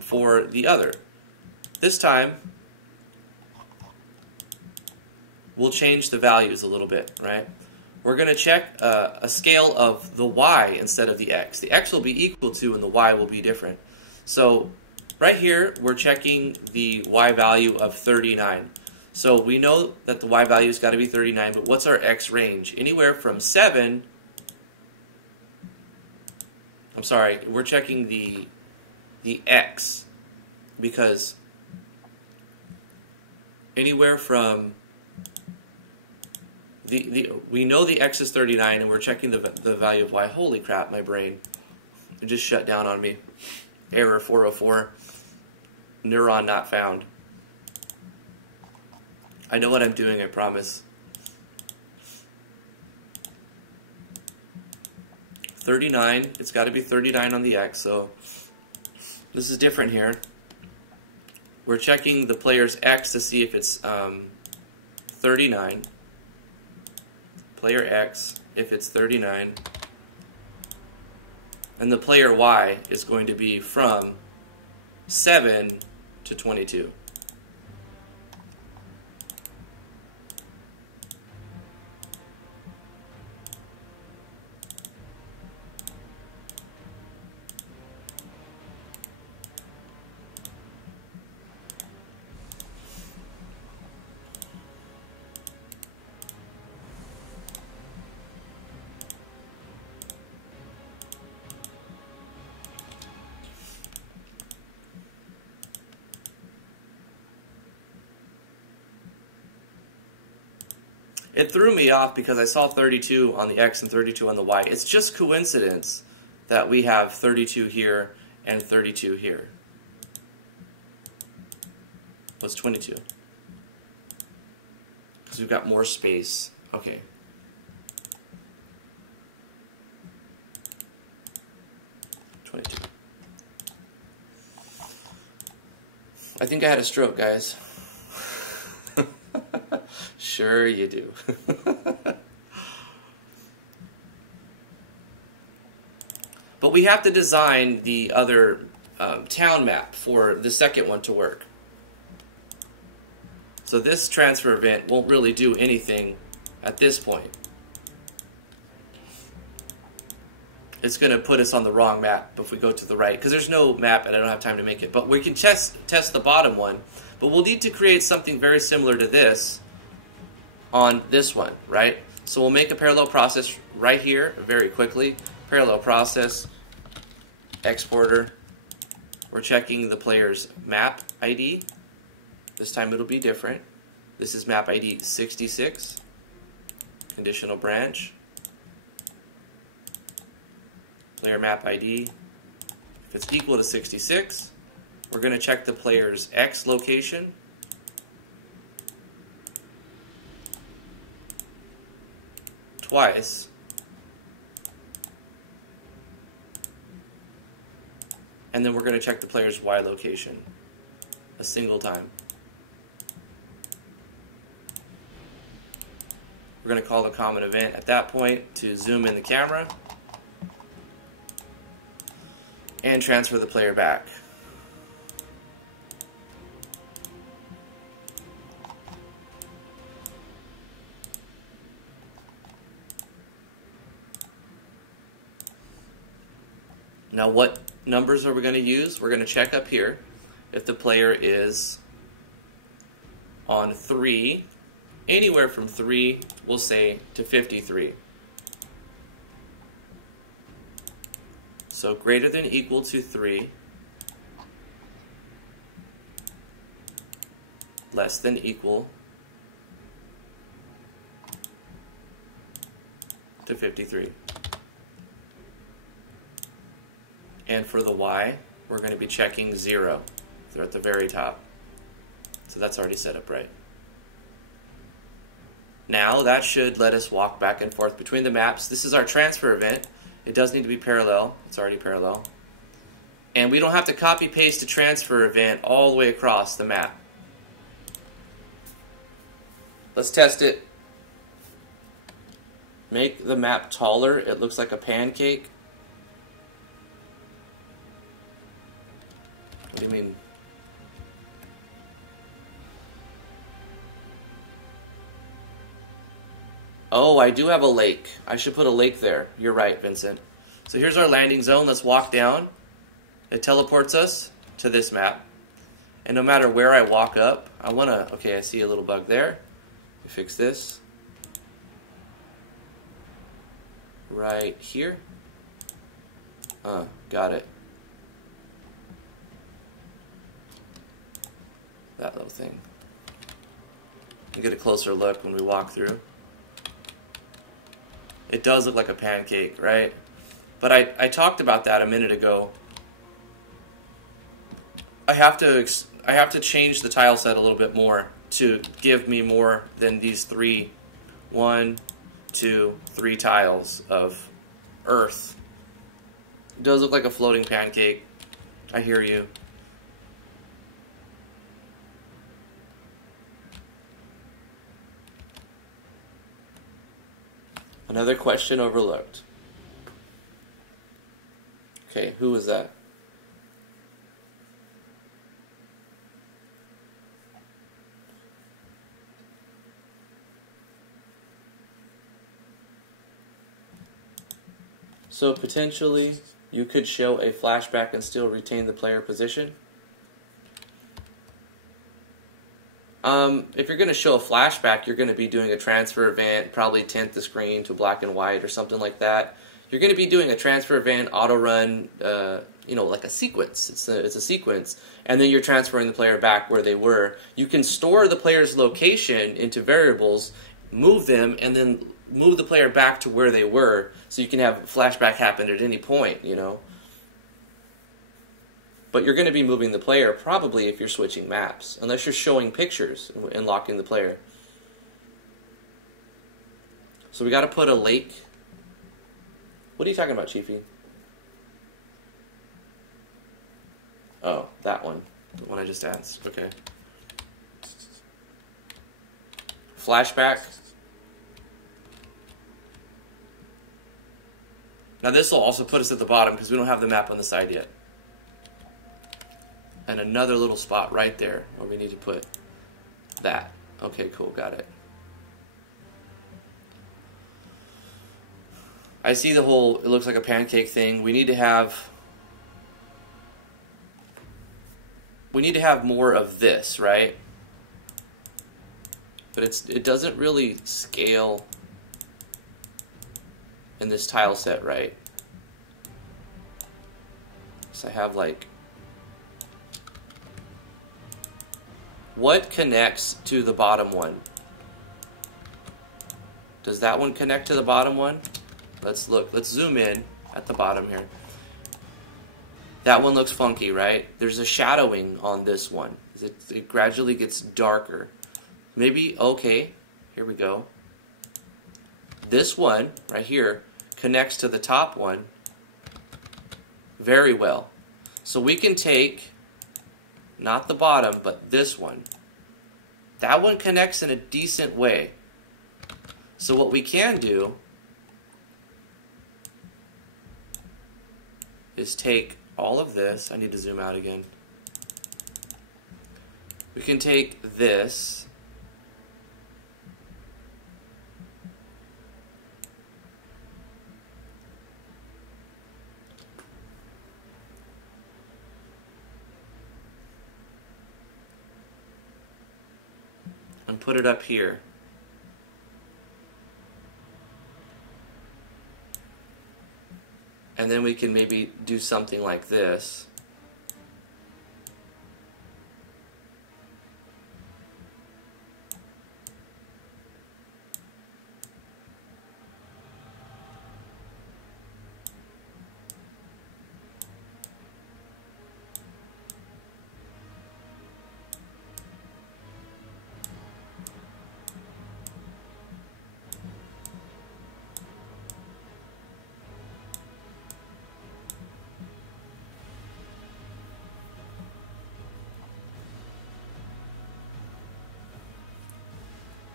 for the other. This time, we'll change the values a little bit, right? We're going to check a scale of the Y instead of the X. The X will be equal to and the Y will be different. So right here, we're checking the Y value of 39. So we know that the Y value has got to be 39, but what's our X range? Anywhere from 7, I'm sorry, we're checking the X, because anywhere from we know the X is 39 and we're checking the value of Y. Holy crap, my brain, it just shut down on me. Error 404, neuron not found. I know what I'm doing, I promise. 39, it's got to be 39 on the X, so This is different here. We're checking the player's X to see if it's 39. Player X, if it's 39. And the player Y is going to be from 7 to 22. It threw me off because I saw 32 on the X and 32 on the Y. It's just coincidence that we have 32 here and 32 here. What's 22? Because we've got more space. Okay. I think I had a stroke, guys. Sure you do. But we have to design the other town map for the second one to work. So this transfer event won't really do anything at this point. It's going to put us on the wrong map if we go to the right, because there's no map and I don't have time to make it. But we can test the bottom one, but we'll need to create something very similar to this on this one, right? So we'll make a parallel process right here very quickly. Parallel process, exporter. We're checking the player's map ID. This time it'll be different. This is map ID 66. Conditional branch. Player map ID. If it's equal to 66, we're going to check the player's X location. Twice. And then we're going to check the player's Y location a single time. We're going to call the common event at that point to zoom in the camera and transfer the player back. Now what numbers are we going to use? We're going to check up here if the player is on 3, anywhere from 3, we'll say, to 53. So greater than equal to 3, less than equal to 53. And for the Y, we're going to be checking 0. They're at the very top. So that's already set up right. Now that should let us walk back and forth between the maps. This is our transfer event. It does need to be parallel. It's already parallel. And we don't have to copy paste the transfer event all the way across the map. Let's test it. Make the map taller. It looks like a pancake. What do you mean? Oh, I do have a lake. I should put a lake there. You're right, Vincent. So here's our landing zone. Let's walk down. It teleports us to this map. And no matter where I walk up, I want to... Okay, I see a little bug there. We fix this. Right here. Got it. That little thing. You get a closer look when we walk through. It does look like a pancake, right? But I talked about that a minute ago. I have to change the tile set a little bit more to give me more than these 3, 1, 2, 3 tiles of earth. It does look like a floating pancake. I hear you. Another question overlooked. Okay, who was that? So potentially, you could show a flashback and still retain the player position. If you're going to show a flashback, you're going to be doing a transfer event, probably tint the screen to black and white or something like that. You're going to be doing a transfer event, auto run, like a sequence. It's a sequence, and then you're transferring the player back where they were. You can store the player's location into variables, move them, and then move the player back to where they were, so you can have flashback happen at any point, But you're going to be moving the player probably if you're switching maps, unless you're showing pictures and locking the player. So we got to put a lake. What are you talking about, Chiefy? Oh, that one. The one I just asked. Okay. Flashback. Now this will also put us at the bottom because we don't have the map on the side yet. And another little spot right there where we need to put that. Okay, cool, got it. I see the whole, it looks like a pancake thing. We need to have more of this, right? But it doesn't really scale in this tile set, right? So I have like, what connects to the bottom one? Does that one connect to the bottom one? Let's look. Let's zoom in at the bottom here. That one looks funky, right? There's a shadowing on this one. It gradually gets darker. Maybe, okay, here we go. This one right here connects to the top one very well. So we can take, not the bottom, but this one. That one connects in a decent way. So what we can do is take all of this. I need to zoom out again. We can take this and put it up here. And then we can maybe do something like this.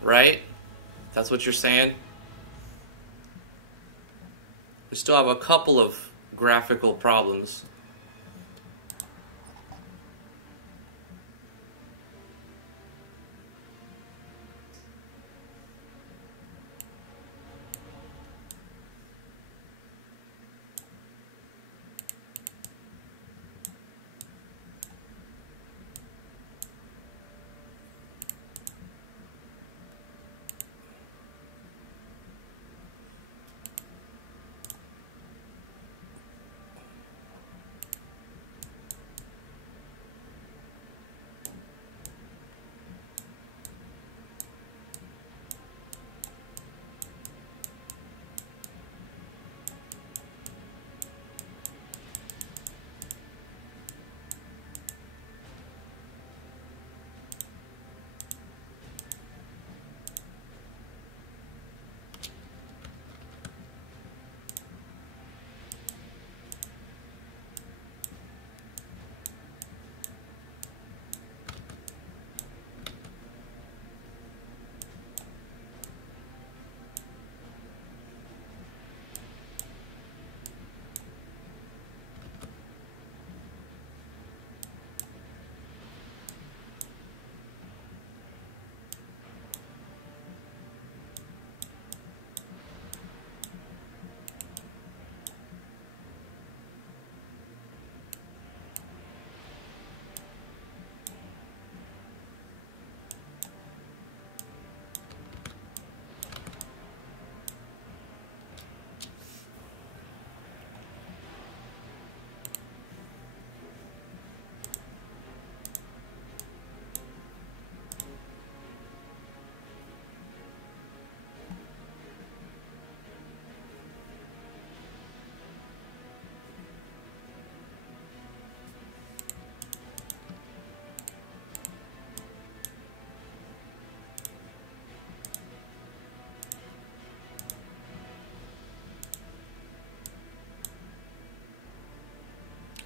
Right? That's what you're saying? We still have a couple of graphical problems.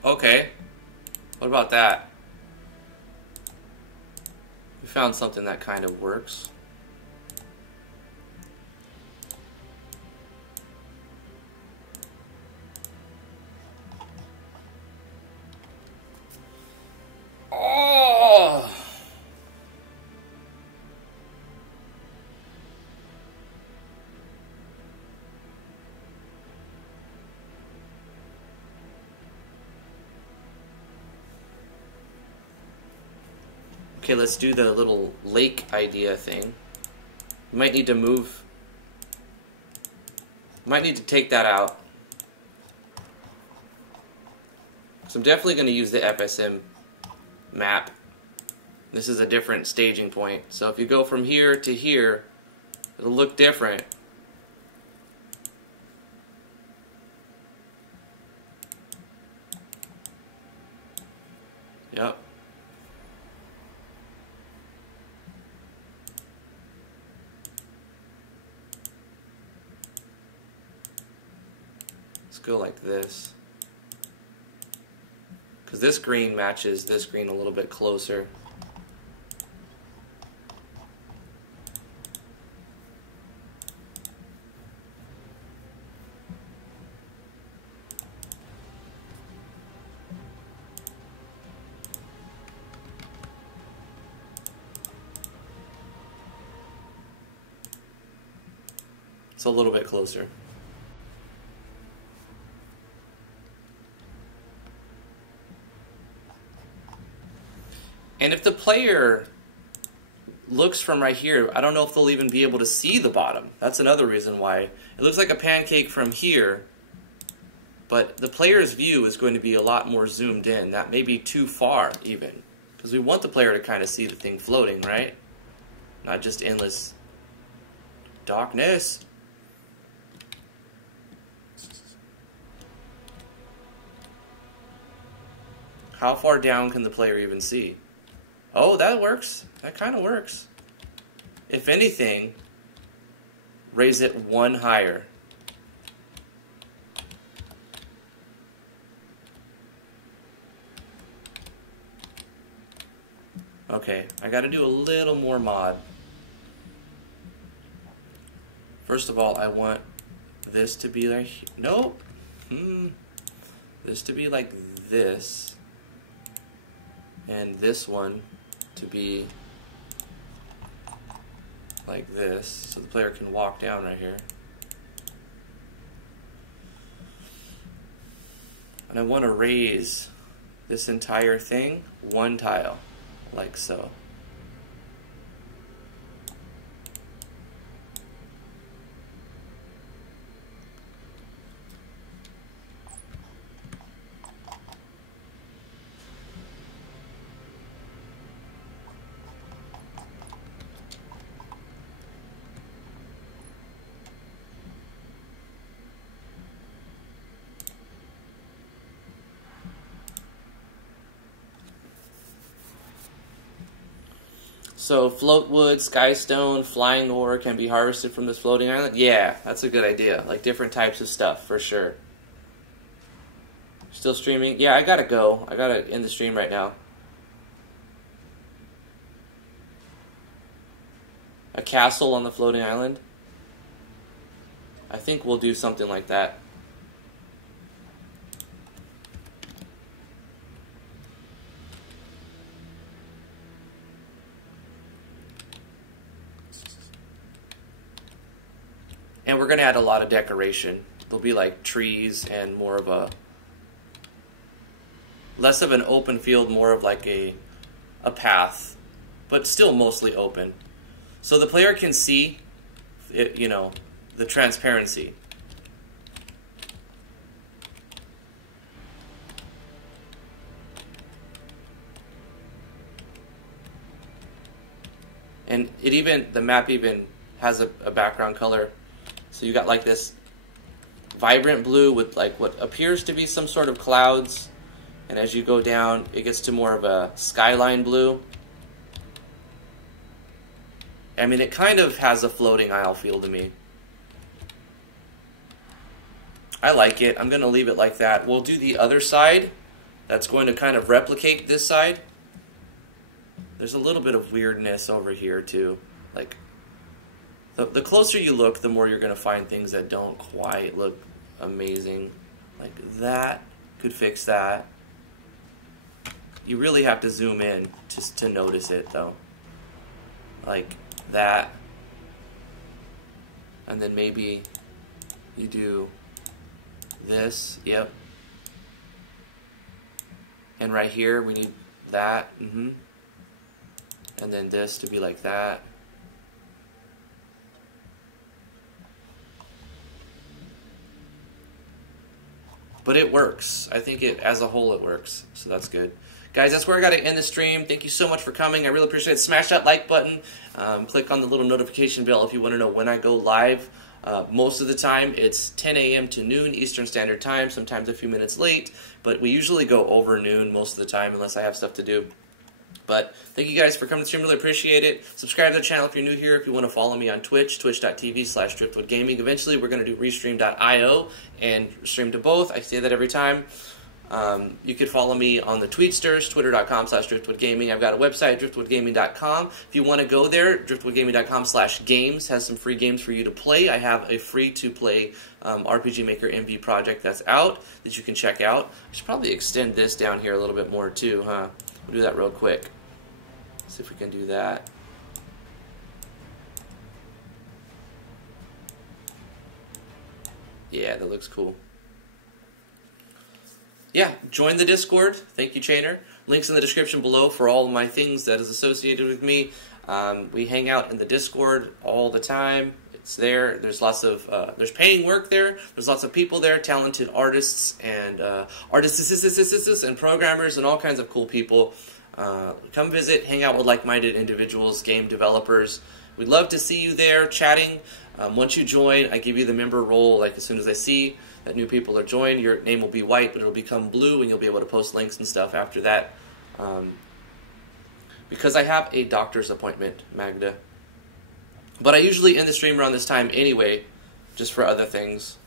Okay. What about that? We found something that kind of works. Oh! Okay, let's do the little lake idea thing. You might need to move. Might need to take that out. So I'm definitely going to use the FSM map. This is a different staging point. So if you go from here to here, it'll look different. Yep. Let's go like this. Because this green matches this green a little bit closer. It's a little bit closer. And if the player looks from right here, I don't know if they'll even be able to see the bottom. That's another reason why. It looks like a pancake from here, but the player's view is going to be a lot more zoomed in. That may be too far even, because we want the player to kind of see the thing floating, right? Not just endless darkness. How far down can the player even see? Oh, that works. That kind of works. If anything, raise it one higher. Okay, I got to do a little more mod. First of all, I want this to be like... Nope. This to be like this. And this one to be like this, so the player can walk down right here. And I want to raise this entire thing one tile, like so. So floatwood, skystone, flying ore can be harvested from this floating island? Yeah, that's a good idea. Like different types of stuff, for sure. Still streaming? Yeah, I gotta go. I gotta end the stream right now. A castle on the floating island? I think we'll do something like that. And we're going to add a lot of decoration. There'll be like trees and more of a... less of an open field, more of like a path. But still mostly open. So the player can see, it, you know, the transparency. And it even, the map even has a background color. So you got like this vibrant blue with like what appears to be some sort of clouds. And as you go down, it gets to more of a skyline blue. I mean, it kind of has a floating isle feel to me. I like it. I'm going to leave it like that. We'll do the other side that's going to kind of replicate this side. There's a little bit of weirdness over here too. Like, the closer you look, the more you're going to find things that don't quite look amazing. Like that could fix that. You really have to zoom in just to notice it though. Like that. And then maybe you do this. Yep. And right here we need that. And then this to be like that. But it works. I think it, as a whole, it works. So that's good. Guys, that's where I got to end the stream. Thank you so much for coming. I really appreciate it. Smash that like button. Click on the little notification bell if you want to know when I go live. Most of the time, it's 10 a.m. to noon Eastern Standard Time, sometimes a few minutes late. But we usually go over noon most of the time unless I have stuff to do. But thank you guys for coming to the stream. Really appreciate it. Subscribe to the channel if you're new here. If you want to follow me on Twitch, twitch.tv/driftwoodgaming. Eventually, we're going to do restream.io and stream to both. I say that every time. You could follow me on the Tweetsters, twitter.com/driftwoodgaming. I've got a website, driftwoodgaming.com. If you want to go there, driftwoodgaming.com/games has some free games for you to play. I have a free-to-play RPG Maker MV project that's out that you can check out. I should probably extend this down here a little bit more too, huh? We'll do that real quick. See if we can do that. Yeah, that looks cool. Yeah, join the Discord. Thank you, Chainer. Links in the description below for all of my things that is associated with me. We hang out in the Discord all the time. It's there. There's lots of there's paying work there. There's lots of people there, talented artists and artists and programmers and all kinds of cool people. Come visit, hang out with like-minded individuals, game developers. We'd love to see you there chatting. Once you join, I give you the member role. Like as soon as I see that new people are joined, your name will be white, but it'll become blue, and you'll be able to post links and stuff after that. Because I have a doctor's appointment, Magda. But I usually end the stream around this time anyway, just for other things.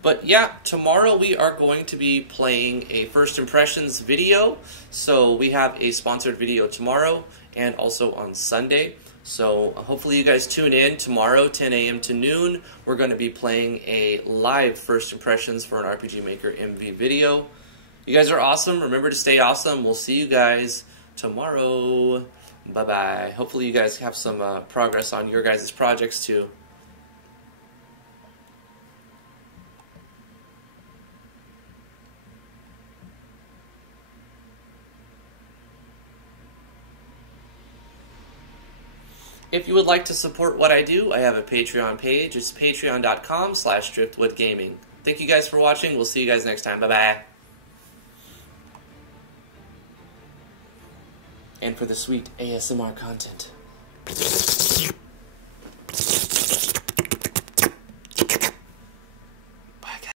But yeah, tomorrow we are going to be playing a First Impressions video. So we have a sponsored video tomorrow and also on Sunday. So hopefully you guys tune in tomorrow, 10 a.m. to noon. We're going to be playing a live First Impressions for an RPG Maker MV video. You guys are awesome. Remember to stay awesome. We'll see you guys tomorrow. Bye-bye. Hopefully you guys have some progress on your guys' projects too. If you would like to support what I do, I have a Patreon page. It's patreon.com/driftwoodgaming. Thank you guys for watching. We'll see you guys next time. Bye-bye. And for the sweet ASMR content.